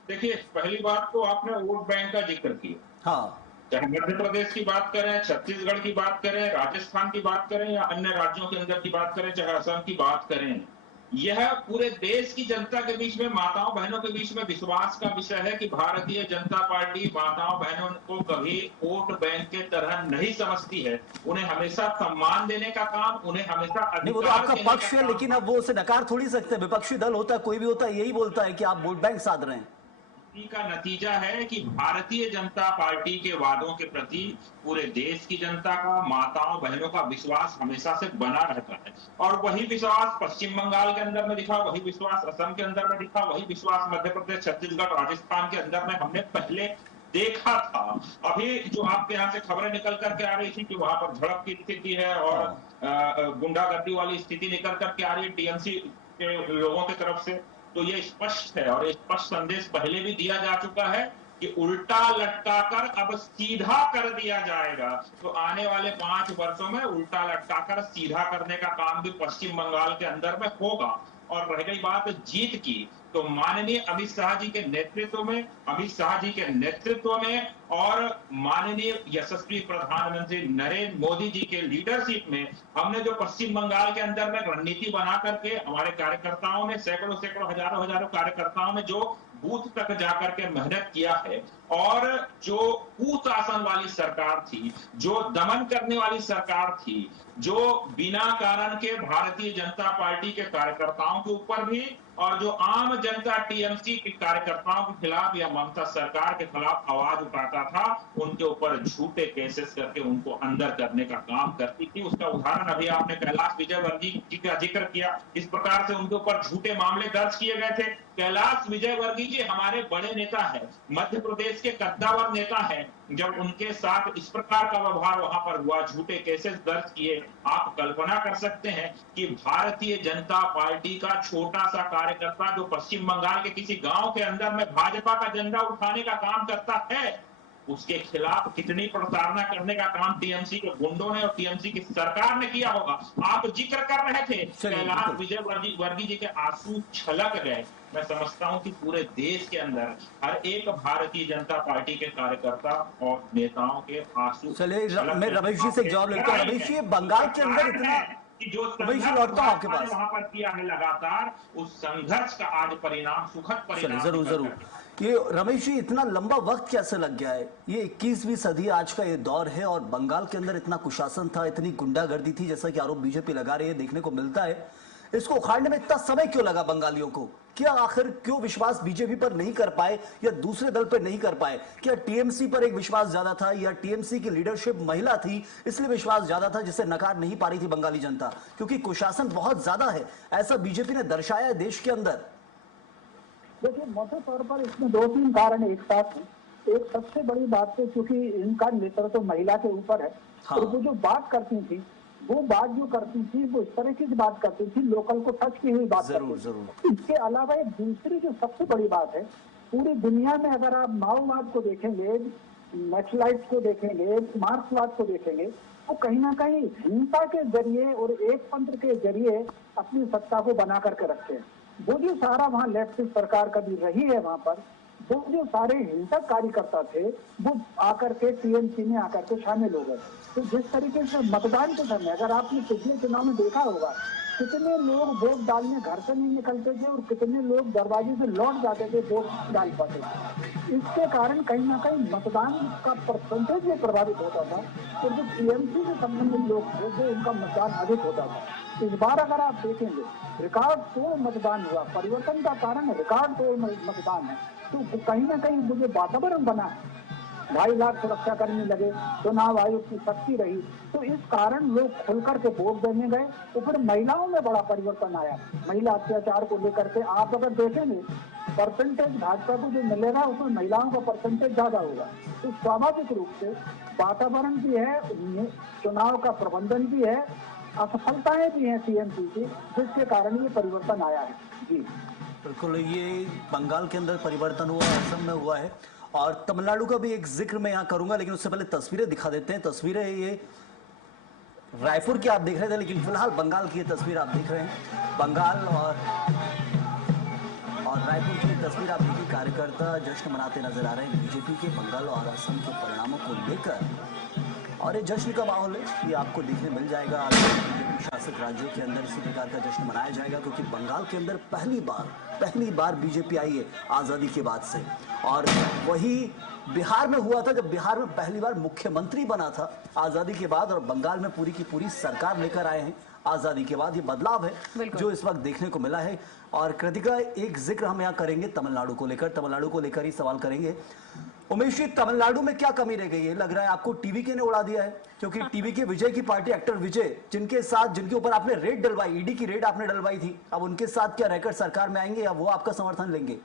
देखिए, पहली बात तो आपने वोट बैंक का जिक्र किया। हाँ, चाहे मध्य प्रदेश की बात करें, छत्तीसगढ़ की बात करें, राजस्थान की बात करें या अन्य राज्यों के अंदर की बात करें, चाहे असम की बात करें, यह पूरे देश की जनता के बीच में, माताओं बहनों के बीच में विश्वास का विषय है कि भारतीय जनता पार्टी माताओं बहनों को कभी वोट बैंक के तरह नहीं समझती है। उन्हें हमेशा सम्मान देने का काम, उन्हें हमेशा नहीं, वो तो आपका पक्ष है, लेकिन अब वो उसे नकार थोड़ी सकते हैं। विपक्षी दल होता है, कोई भी होता है, यही बोलता है कि आप वोट बैंक साध रहे हैं। का नतीजा है कि भारतीय जनता पार्टी के वादों के प्रति पूरे देश की जनता का, माताओं बहनों का विश्वास हमेशा से बना रहता है, और वही विश्वास पश्चिम बंगाल के अंदर में दिखा, वही विश्वास असम के अंदर में दिखा, वही विश्वास मध्य प्रदेश, छत्तीसगढ़, राजस्थान के अंदर में हमने पहले देखा था। अभी जो आपके यहाँ से खबरें निकल करके आ रही थी कि वहां पर झड़प की स्थिति है और गुंडागर्दी वाली स्थिति निकल करके आ रही है टीएमसी के लोगों की तरफ से, तो ये स्पष्ट है और स्पष्ट संदेश पहले भी दिया जा चुका है कि उल्टा लटकाकर अब सीधा कर दिया जाएगा। तो आने वाले 5 वर्षों में उल्टा लटकाकर सीधा करने का काम भी पश्चिम बंगाल के अंदर में होगा। और रह गई बात जीत की, तो माननीय अमित शाह जी के नेतृत्व में और माननीय यशस्वी प्रधानमंत्री नरेंद्र मोदी जी के लीडरशिप में हमने जो पश्चिम बंगाल के अंदर में रणनीति बना करके हमारे कार्यकर्ताओं ने सैकड़ों हजारों कार्यकर्ताओं ने जो बूथ तक जाकर के मेहनत किया है, और जो कुशासन वाली सरकार थी, जो दमन करने वाली सरकार थी, जो बिना कारण के भारतीय जनता पार्टी के कार्यकर्ताओं के ऊपर भी और जो आम जनता टीएमसी के कार्यकर्ताओं के खिलाफ या ममता सरकार के खिलाफ आवाज उठाता था, उनके ऊपर झूठे केसेस करके उनको अंदर करने का काम करती थी। उसका उदाहरण अभी आपने कैलाश विजयवर्गीय जी का जिक्र किया, इस प्रकार से उनके ऊपर झूठे मामले दर्ज किए गए थे। कैलाश विजयवर्गीय जी हमारे बड़े नेता है, मध्य प्रदेश के कद्दावर नेता है, जब उनके साथ इस प्रकार का व्यवहार वहां पर हुआ, झूठे केसेस दर्ज किए, आप कल्पना कर सकते हैं कि भारतीय जनता पार्टी का छोटा सा कार्यकर्ता जो पश्चिम बंगाल के किसी गांव के अंदर में भाजपा का झंडा उठाने का काम करता है, उसके खिलाफ कितनी प्रताड़ना करने का काम टीएमसी के गुंडों ने और टीएमसी की सरकार ने किया होगा। आप जिक्र कर रहे थे कैलाश विजयवर्गीय जी के आंसू छलक गए। मैं समझता हूं कि पूरे देश के अंदर हर एक भारतीय जनता पार्टी के कार्यकर्ता और नेताओं के आंसू। चलिए, मैं रमेश जी से जवाब लेता हूं। रमेश जी, बंगाल के अंदर इतना जो आपके पास वहां पर किया है लगातार, उस संघर्ष का आज परिणाम, सुखद परिणाम। जरूर। ये रमेश जी, इतना लंबा वक्त कैसे लग गया है? ये 21वीं सदी आज का ये दौर है और बंगाल के अंदर इतना कुशासन था, इतनी गुंडागर्दी थी, जैसा कि आरोप बीजेपी लगा रही है, देखने को मिलता है। इसको उखाड़ने में इतना समय क्यों लगा बंगालियों को? क्या आखिर क्यों विश्वास बीजेपी पर नहीं कर पाए या दूसरे दल पर नहीं कर पाए? क्या टीएमसी पर एक विश्वास ज्यादा था या टीएमसी की लीडरशिप महिला थी इसलिए विश्वास ज्यादा था, जिसे नकार नहीं पा रही थी बंगाली जनता? क्योंकि कुशासन बहुत ज्यादा है, ऐसा बीजेपी ने दर्शाया है देश के अंदर। देखिए, मोटे तौर पर इसमें 2-3 कारण एक साथ हैं। एक सबसे बड़ी बात है, क्योंकि इनका नेतृत्व तो महिला के ऊपर है, हाँ। और वो जो बात करती थी, वो बात जो करती थी वो इस तरह की बात करती थी, लोकल को टच की हुई बात जरूर करती थी। जरूर। इसके अलावा एक दूसरी जो सबसे बड़ी बात है, पूरी दुनिया में अगर आप माओवाद को देखेंगे, नक्सलाइट्स को देखेंगे, मार्क्सवाद को देखेंगे, तो कहीं ना कहीं हिंसा के जरिए और एक तंत्र के जरिए अपनी सत्ता को बना करके रखते हैं। वो जो सारा वहाँ लेफ्टिस्ट सरकार कभी रही है, वहाँ पर वो जो सारे हिंसक कार्यकर्ता थे वो आकर के टीएमसी में आकर के शामिल हो गए। तो जिस तरीके से मतदान के समय, अगर आपने पिछले चुनाव में देखा होगा, कितने लोग वोट डालने घर से नहीं निकलते थे और कितने लोग दरवाजे से लौट जाते थे वोट डाल पाते थे। इसके कारण कहीं ना कहीं मतदान का परसेंटेज भी प्रभावित होता था, और जो टीएमसी से संबंधित लोग थे वो उनका मतदान अधिक होता था। इस बार अगर आप देखेंगे, रिकॉर्ड तोड़ मतदान हुआ। परिवर्तन का कारण रिकॉर्ड तोड़ मतदान है। तो कहीं ना कहीं वो जो वातावरण बना है, 2.5 लाख सुरक्षाकर्मी लगे, चुनाव आयोग की शक्ति रही, तो इस कारण लोग खुलकर के वोट देने गए। तो फिर महिलाओं में बड़ा परिवर्तन आया, महिला अत्याचार को लेकर के। आप अगर देखेंगे परसेंटेज भाजपा को जो मिलेगा उसमें महिलाओं का परसेंटेज ज्यादा होगा। तो स्वाभाविक रूप से वातावरण भी है, चुनाव का प्रबंधन भी है, असफलताएं भी हैं टीएमसी की, जिसके कारण ये परिवर्तन आया है। जी बिल्कुल, ये बंगाल के अंदर परिवर्तन हुआ, असम में हुआ है, और तमिलनाडु का भी एक जिक्र मैं यहाँ करूंगा, लेकिन उससे पहले तस्वीरें दिखा देते हैं। तस्वीरें ये रायपुर की आप देख रहे थे, लेकिन फिलहाल बंगाल की ये तस्वीर आप देख रहे हैं। बंगाल और रायपुर की तस्वीर आप देखिए, कार्यकर्ता जश्न मनाते नजर आ रहे हैं बीजेपी के बंगाल और असम के परिणामों को लेकर, और ये जश्न का माहौल है ये आपको देखने मिल जाएगा। बीजेपी शासित राज्यों के अंदर इसी प्रकार का जश्न मनाया जाएगा, क्योंकि बंगाल के अंदर पहली बार बीजेपी आई है आज़ादी के बाद से, और वही बिहार में हुआ था जब बिहार में पहली बार मुख्यमंत्री बना था आज़ादी के बाद, और बंगाल में पूरी की पूरी सरकार लेकर आए हैं आज़ादी के बाद। ये बदलाव है जो इस वक्त देखने को मिला है। और कृतिका, एक जिक्र हम यहाँ करेंगे तमिलनाडु को लेकर ही सवाल करेंगे। उमेश जी, तमिलनाडु में क्या कमी रह गई है? लग रहा है आपको टीवीके ने उड़ा दिया है, क्योंकि टीवीके विजय की पार्टी, एक्टर विजय, जिनके ऊपर आपने रेड डलवाई, ईडी की रेड आपने डलवाई थी, अब उनके साथ क्या रहकर सरकार में आएंगे या वो आपका समर्थन लेंगे?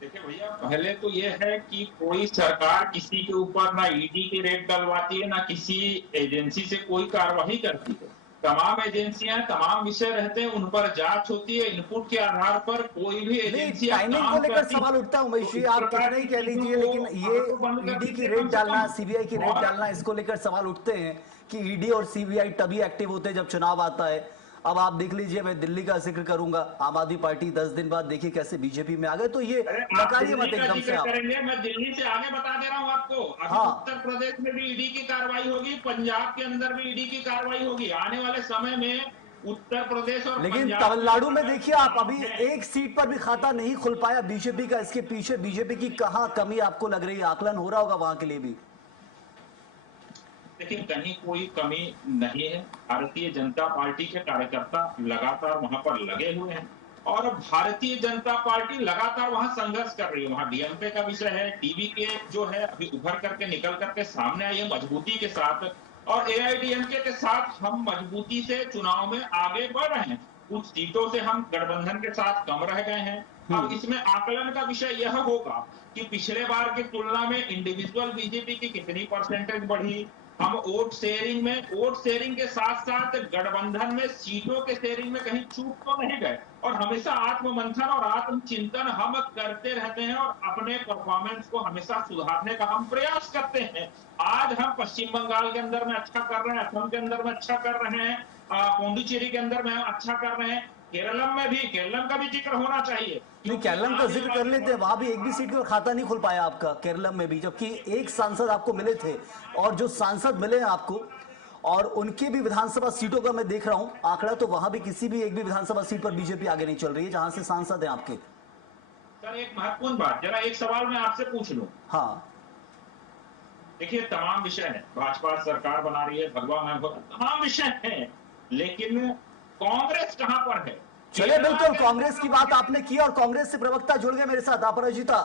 देखिए भैया, पहले तो ये है कि कोई सरकार किसी के ऊपर ना ईडी की रेड डलवाती है, ना किसी एजेंसी से कोई कार्रवाई करती है। तमाम एजेंसियां, तमाम विषय रहते हैं, उन पर जांच होती है। इनपुट के आधार पर कोई भी एजेंसी टाइमिंग को लेकर सवाल उठता है उमेश जी, आप कितना ही कह लीजिए, लेकिन ये ईडी की रेड डालना, सीबीआई की रेड डालना, इसको लेकर सवाल उठते हैं कि ईडी और सीबीआई तभी एक्टिव होते हैं जब चुनाव आता है। अब आप देख लीजिए, मैं दिल्ली का जिक्र करूंगा, आम आदमी पार्टी 10 दिन बाद देखिए कैसे बीजेपी में आ गए, तो ये नकारिए मत एकदम से आप। मैं दिल्ली से आगे बता दे रहा हूँ आपको, अभी उत्तर प्रदेश में भी ईडी की कार्रवाई होगी, पंजाब के अंदर भी ईडी की कार्रवाई होगी आने वाले समय में। उत्तर प्रदेश और लेकिन तमिलनाडु में देखिए आप, अभी एक सीट पर भी खाता नहीं खुल पाया बीजेपी का। इसके पीछे बीजेपी की कहाँ कमी आपको लग रही है? आकलन हो रहा होगा वहां के लिए भी। लेकिन कहीं कोई कमी नहीं है। भारतीय जनता पार्टी के कार्यकर्ता लगातार वहां पर लगे हुए हैं, और भारतीय जनता पार्टी लगातार वहां संघर्ष कर रही है। वहां डीएमके का विषय है, टीवीके जो है अभी उभर करके निकल करके सामने आई है मजबूती के साथ, और एआईडीएमके के साथ हम मजबूती से चुनाव में आगे बढ़ रहे हैं। कुछ सीटों से हम गठबंधन के साथ कम रह गए हैं। अब इसमें आकलन का विषय यह होगा कि पिछले बार की तुलना में इंडिविजुअल बीजेपी की कितनी परसेंटेज बढ़ी। हम वोट शेयरिंग के साथ साथ गठबंधन में सीटों के शेयरिंग में कहीं चूक तो नहीं गए, और हमेशा आत्ममंथन और आत्मचिंतन हम करते रहते हैं, और अपने परफॉर्मेंस को हमेशा सुधारने का हम प्रयास करते हैं। आज हम पश्चिम बंगाल के अंदर में अच्छा कर रहे हैं, असम के अंदर में अच्छा कर रहे हैं, पुडुचेरी के अंदर में अच्छा कर रहे हैं, केरलम का भी जिक्र होना चाहिए। नहीं, केरलम का जिक्र कर लेते हैं, वहां भी एक भी सीट का खाता नहीं खुल पाया आपका केरलम में भी, जबकि एक सांसद आपको मिले थे, और जो सांसद मिले हैं आपको और उनके भी विधानसभा सीटों का मैं देख रहा हूं आंकड़ा, तो वहां भी किसी भी एक भी विधानसभा सीट पर बीजेपी आगे नहीं चल रही है जहां से सांसद हैं आपके। सर एक महत्वपूर्ण बात, जरा एक सवाल मैं आपसे पूछ लूं। हाँ देखिए, तमाम विषय है, भाजपा सरकार बना रही है, भगवा महबूब, तमाम विषय है, लेकिन कांग्रेस कहां पर है? चलिए बिल्कुल, कांग्रेस की बात आपने की और कांग्रेस से प्रवक्ता जुड़ गए मेरे साथ। अपराजिता,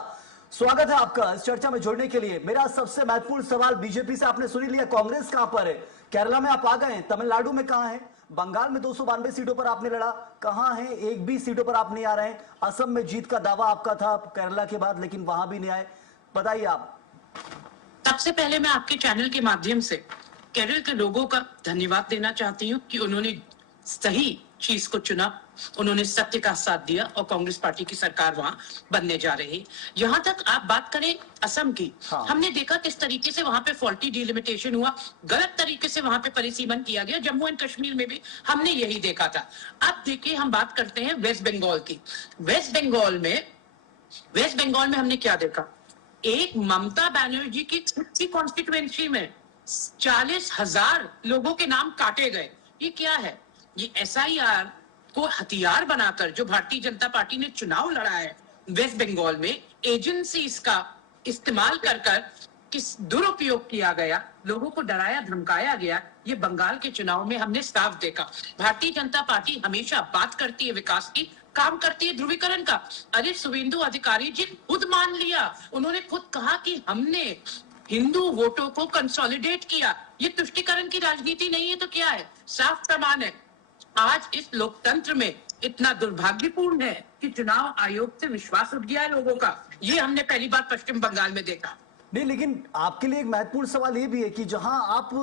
स्वागत है आपका इस चर्चा में जुड़ने के लिए। मेरा सबसे महत्वपूर्ण सवाल, बीजेपी से आपने सुन लिया, कांग्रेस कहां पर है? केरला में आप आ गए, तमिलनाडु में कहां है? बंगाल में 292 सीटों पर आपने लड़ा, कहां है? एक भी सीटों पर आप नहीं आ रहे हैं। असम में जीत का दावा आपका था केरला के बाद, लेकिन वहां भी नहीं आए। बताइए आप। सबसे पहले मैं आपके चैनल के माध्यम से केरल के लोगों का धन्यवाद देना चाहती हूँ कि उन्होंने सही चीज को चुना, उन्होंने सत्य का साथ दिया और कांग्रेस पार्टी की सरकार वहां बनने जा रही है। जहां तक आप बात करें असम की, हमने देखा किस तरीके से वहां पे फॉल्टी डिलिमिटेशन हुआ, गलत तरीके से वहां पे परिसीमन किया गया। जम्मू एंड कश्मीर में भी हमने यही देखा था। अब देखिए, हम बात करते हैं वेस्ट बंगाल की। वेस्ट बंगाल में हमने क्या देखा? एक ममता बनर्जी की खुद की कॉन्स्टिट्यूएंसी में 40,000 लोगों के नाम काटे गए। ये क्या है? ये SIR को हथियार बनाकर जो भारतीय जनता पार्टी ने चुनाव लड़ा है वेस्ट बंगाल में, एजेंसीज का इस्तेमाल कर किस दुरुपयोग किया गया, लोगों को डराया धमकाया गया, ये बंगाल के चुनाव में हमने साफ देखा। भारतीय जनता पार्टी हमेशा बात करती है विकास की, काम करती है ध्रुवीकरण का। अरे शुभेंदु अधिकारी जी खुद मान लिया, उन्होंने खुद कहा कि हमने हिंदू वोटों को कंसोलिडेट किया। ये तुष्टीकरण की राजनीति नहीं है तो क्या है? साफ प्रमाण है। आज इस लोकतंत्र में इतना दुर्भाग्यपूर्ण है कि चुनाव आयोग से विश्वास उठ गया है लोगों का। ये हमने पहली बार पश्चिम बंगाल में देखा। नहीं, लेकिन आपके लिए एक महत्वपूर्ण सवाल ये भी है कि जहां आप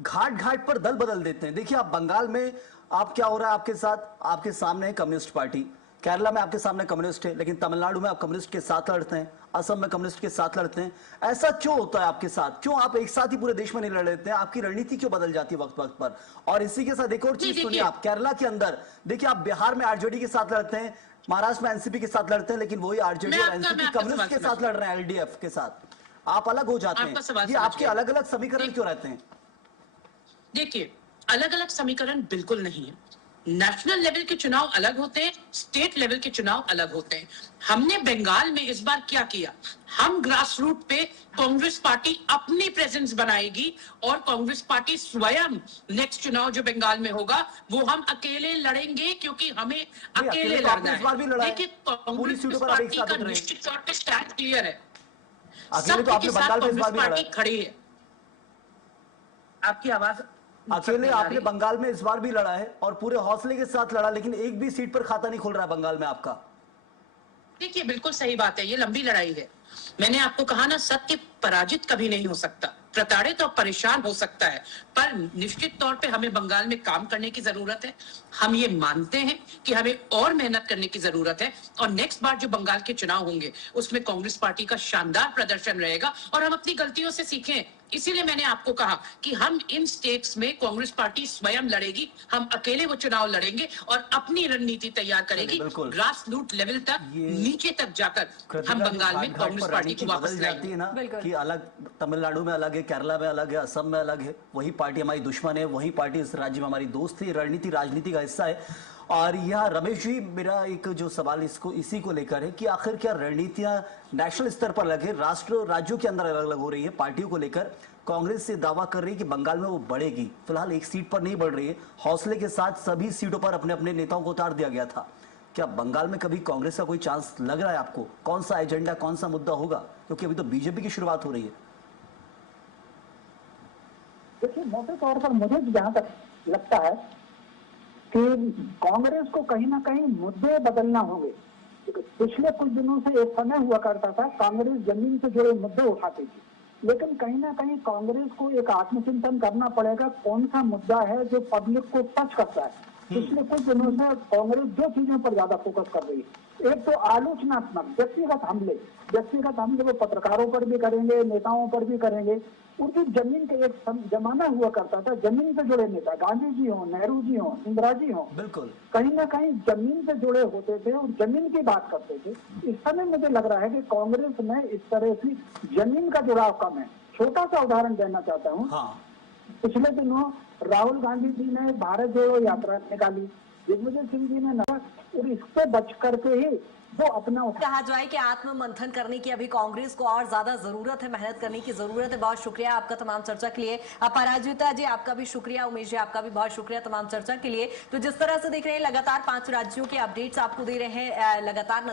घाट घाट पर दल बदल देते हैं। देखिए, आप बंगाल में आप क्या हो रहा है आपके साथ, आपके सामने है कम्युनिस्ट पार्टी, केरला में आपके सामने कम्युनिस्ट है, लेकिन तमिलनाडु में आप कम्युनिस्ट के साथ लड़ते हैं, असम में कम्युनिस्ट के साथ लड़ते हैं। ऐसा क्यों होता है आपके साथ? क्यों आप एक साथ ही पूरे देश में नहीं लड़ लेते हैं? आपकी रणनीति क्यों बदल जाती है वक्त वक्त पर? और इसी के साथ एक और चीज सुनिए आप, केरला के अंदर देखिए, आप बिहार में आरजेडी के साथ लड़ते हैं, महाराष्ट्र में एनसीपी के साथ लड़ते हैं, लेकिन वही आरजेडी और एनसीपी कम्युनिस्ट के साथ लड़ रहे हैं, LDF के साथ। आप अलग हो जाते हैं। ये आपके अलग अलग समीकरण क्यों रहते हैं? देखिए, अलग अलग समीकरण बिल्कुल नहीं है। नेशनल लेवल के चुनाव अलग होते हैं, स्टेट लेवल के चुनाव अलग होते हैं। हमने बंगाल में इस बार क्या किया? हम ग्रास रूट पे कांग्रेस पार्टी अपनी प्रेजेंस बनाएगी और कांग्रेस पार्टी स्वयं नेक्स्ट चुनाव जो बंगाल में होगा वो हम अकेले लड़ेंगे, क्योंकि हमें अकेले लड़ना है। देखिए, कांग्रेस पार्टी का निश्चित तौर पर स्टैंड क्लियर है। सबके साथ कांग्रेस पार्टी खड़ी है। आपकी आवाज अकेले आपने बंगाल में इस बार भी लड़ा है और पूरे हौसले के साथ लड़ा, लेकिन एक भी सीट पर खाता नहीं खुल रहा है बंगाल में आपका। देखिए, बिल्कुल सही बात है, ये लंबी लड़ाई है। मैंने आपको कहा ना, सत्य पराजित कभी नहीं हो सकता, प्रताड़ित और परेशान हो सकता है, पर निश्चित तौर पे हमें बंगाल में काम करने की जरूरत है। हम ये मानते हैं कि हमें और मेहनत करने की जरूरत है और नेक्स्ट बार जो बंगाल के चुनाव होंगे उसमें कांग्रेस पार्टी का शानदार प्रदर्शन रहेगा और हम अपनी गलतियों से सीखें। इसीलिए मैंने आपको कहा कि हम इन स्टेट्स में कांग्रेस पार्टी स्वयं लड़ेगी, हम अकेले वो चुनाव लड़ेंगे और अपनी रणनीति तैयार करेगी ग्रास रूट लेवल तक, नीचे तक जाकर हम बंगाल में कांग्रेस पार्टी को वापस लाएंगे ना, कि अलग तमिलनाडु में अलग है, केरला में अलग है, असम में अलग है। वही पार्टी हमारी दुश्मन है, वही पार्टी इस राज्य में हमारी दोस्त है। रणनीति राजनीति का हिस्सा है। और यह रमेश जी, मेरा एक जो सवाल इसी को लेकर है कि आखिर क्या रणनीतियां नेशनल स्तर पर अलग है, राज्यों के अंदर अलग अलग हो रही है पार्टियों को लेकर। कांग्रेस से दावा कर रही है कि बंगाल में वो बढ़ेगी, फिलहाल एक सीट पर नहीं बढ़ रही है। हौसले के साथ सभी सीटों पर अपने अपने नेताओं को उतार दिया गया था। क्या बंगाल में कभी कांग्रेस का कोई चांस लग रहा है आपको? कौन सा एजेंडा, कौन सा मुद्दा होगा? क्योंकि अभी तो बीजेपी की शुरुआत हो रही है। देखिए, मोटे तौर पर मुझे जहां तक लगता है कि कांग्रेस को कहीं ना कहीं मुद्दे बदलना होंगे। पिछले कुछ दिनों से एक समय हुआ करता था, कांग्रेस जमीन से जुड़े मुद्दे उठाती थी, लेकिन कहीं ना कहीं कांग्रेस को एक आत्मचिंतन करना पड़ेगा, कौन सा मुद्दा है जो पब्लिक को टच करता है। पिछले कुछ दिनों से कांग्रेस दो चीजों पर ज्यादा फोकस कर रही है। एक तो आलोचनात्मक व्यक्तिगत हमले वो पत्रकारों पर भी करेंगे, नेताओं पर भी करेंगे। उनकी जमीन के एक जमाना हुआ करता था, जमीन से जुड़े नेता, गांधी जी हो, नेहरू जी हो, इंदिरा जी हो, बिल्कुल कहीं ना कहीं जमीन से जुड़े होते थे और जमीन की बात करते थे। इस समय मुझे लग रहा है कि कांग्रेस में इस तरह की जमीन का जुड़ाव कम है। छोटा सा उदाहरण देना चाहता हूँ। पिछले दिनों राहुल गांधी जी ने भारत जोड़ो यात्रा निकाली, दिग्विजय सिंह जी ने ना, और इससे बच करके ही वो अपना कहा जाए कि आत्म मंथन करने की अभी कांग्रेस को और ज्यादा जरूरत है, मेहनत करने की जरूरत है। बहुत शुक्रिया आपका तमाम चर्चा के लिए। अपराजिता जी आपका भी शुक्रिया, उमेश जी आपका भी बहुत शुक्रिया तमाम चर्चा के लिए। तो जिस तरह से देख रहे हैं लगातार 5 राज्यों के अपडेट्स आपको दे रहे हैं, लगातार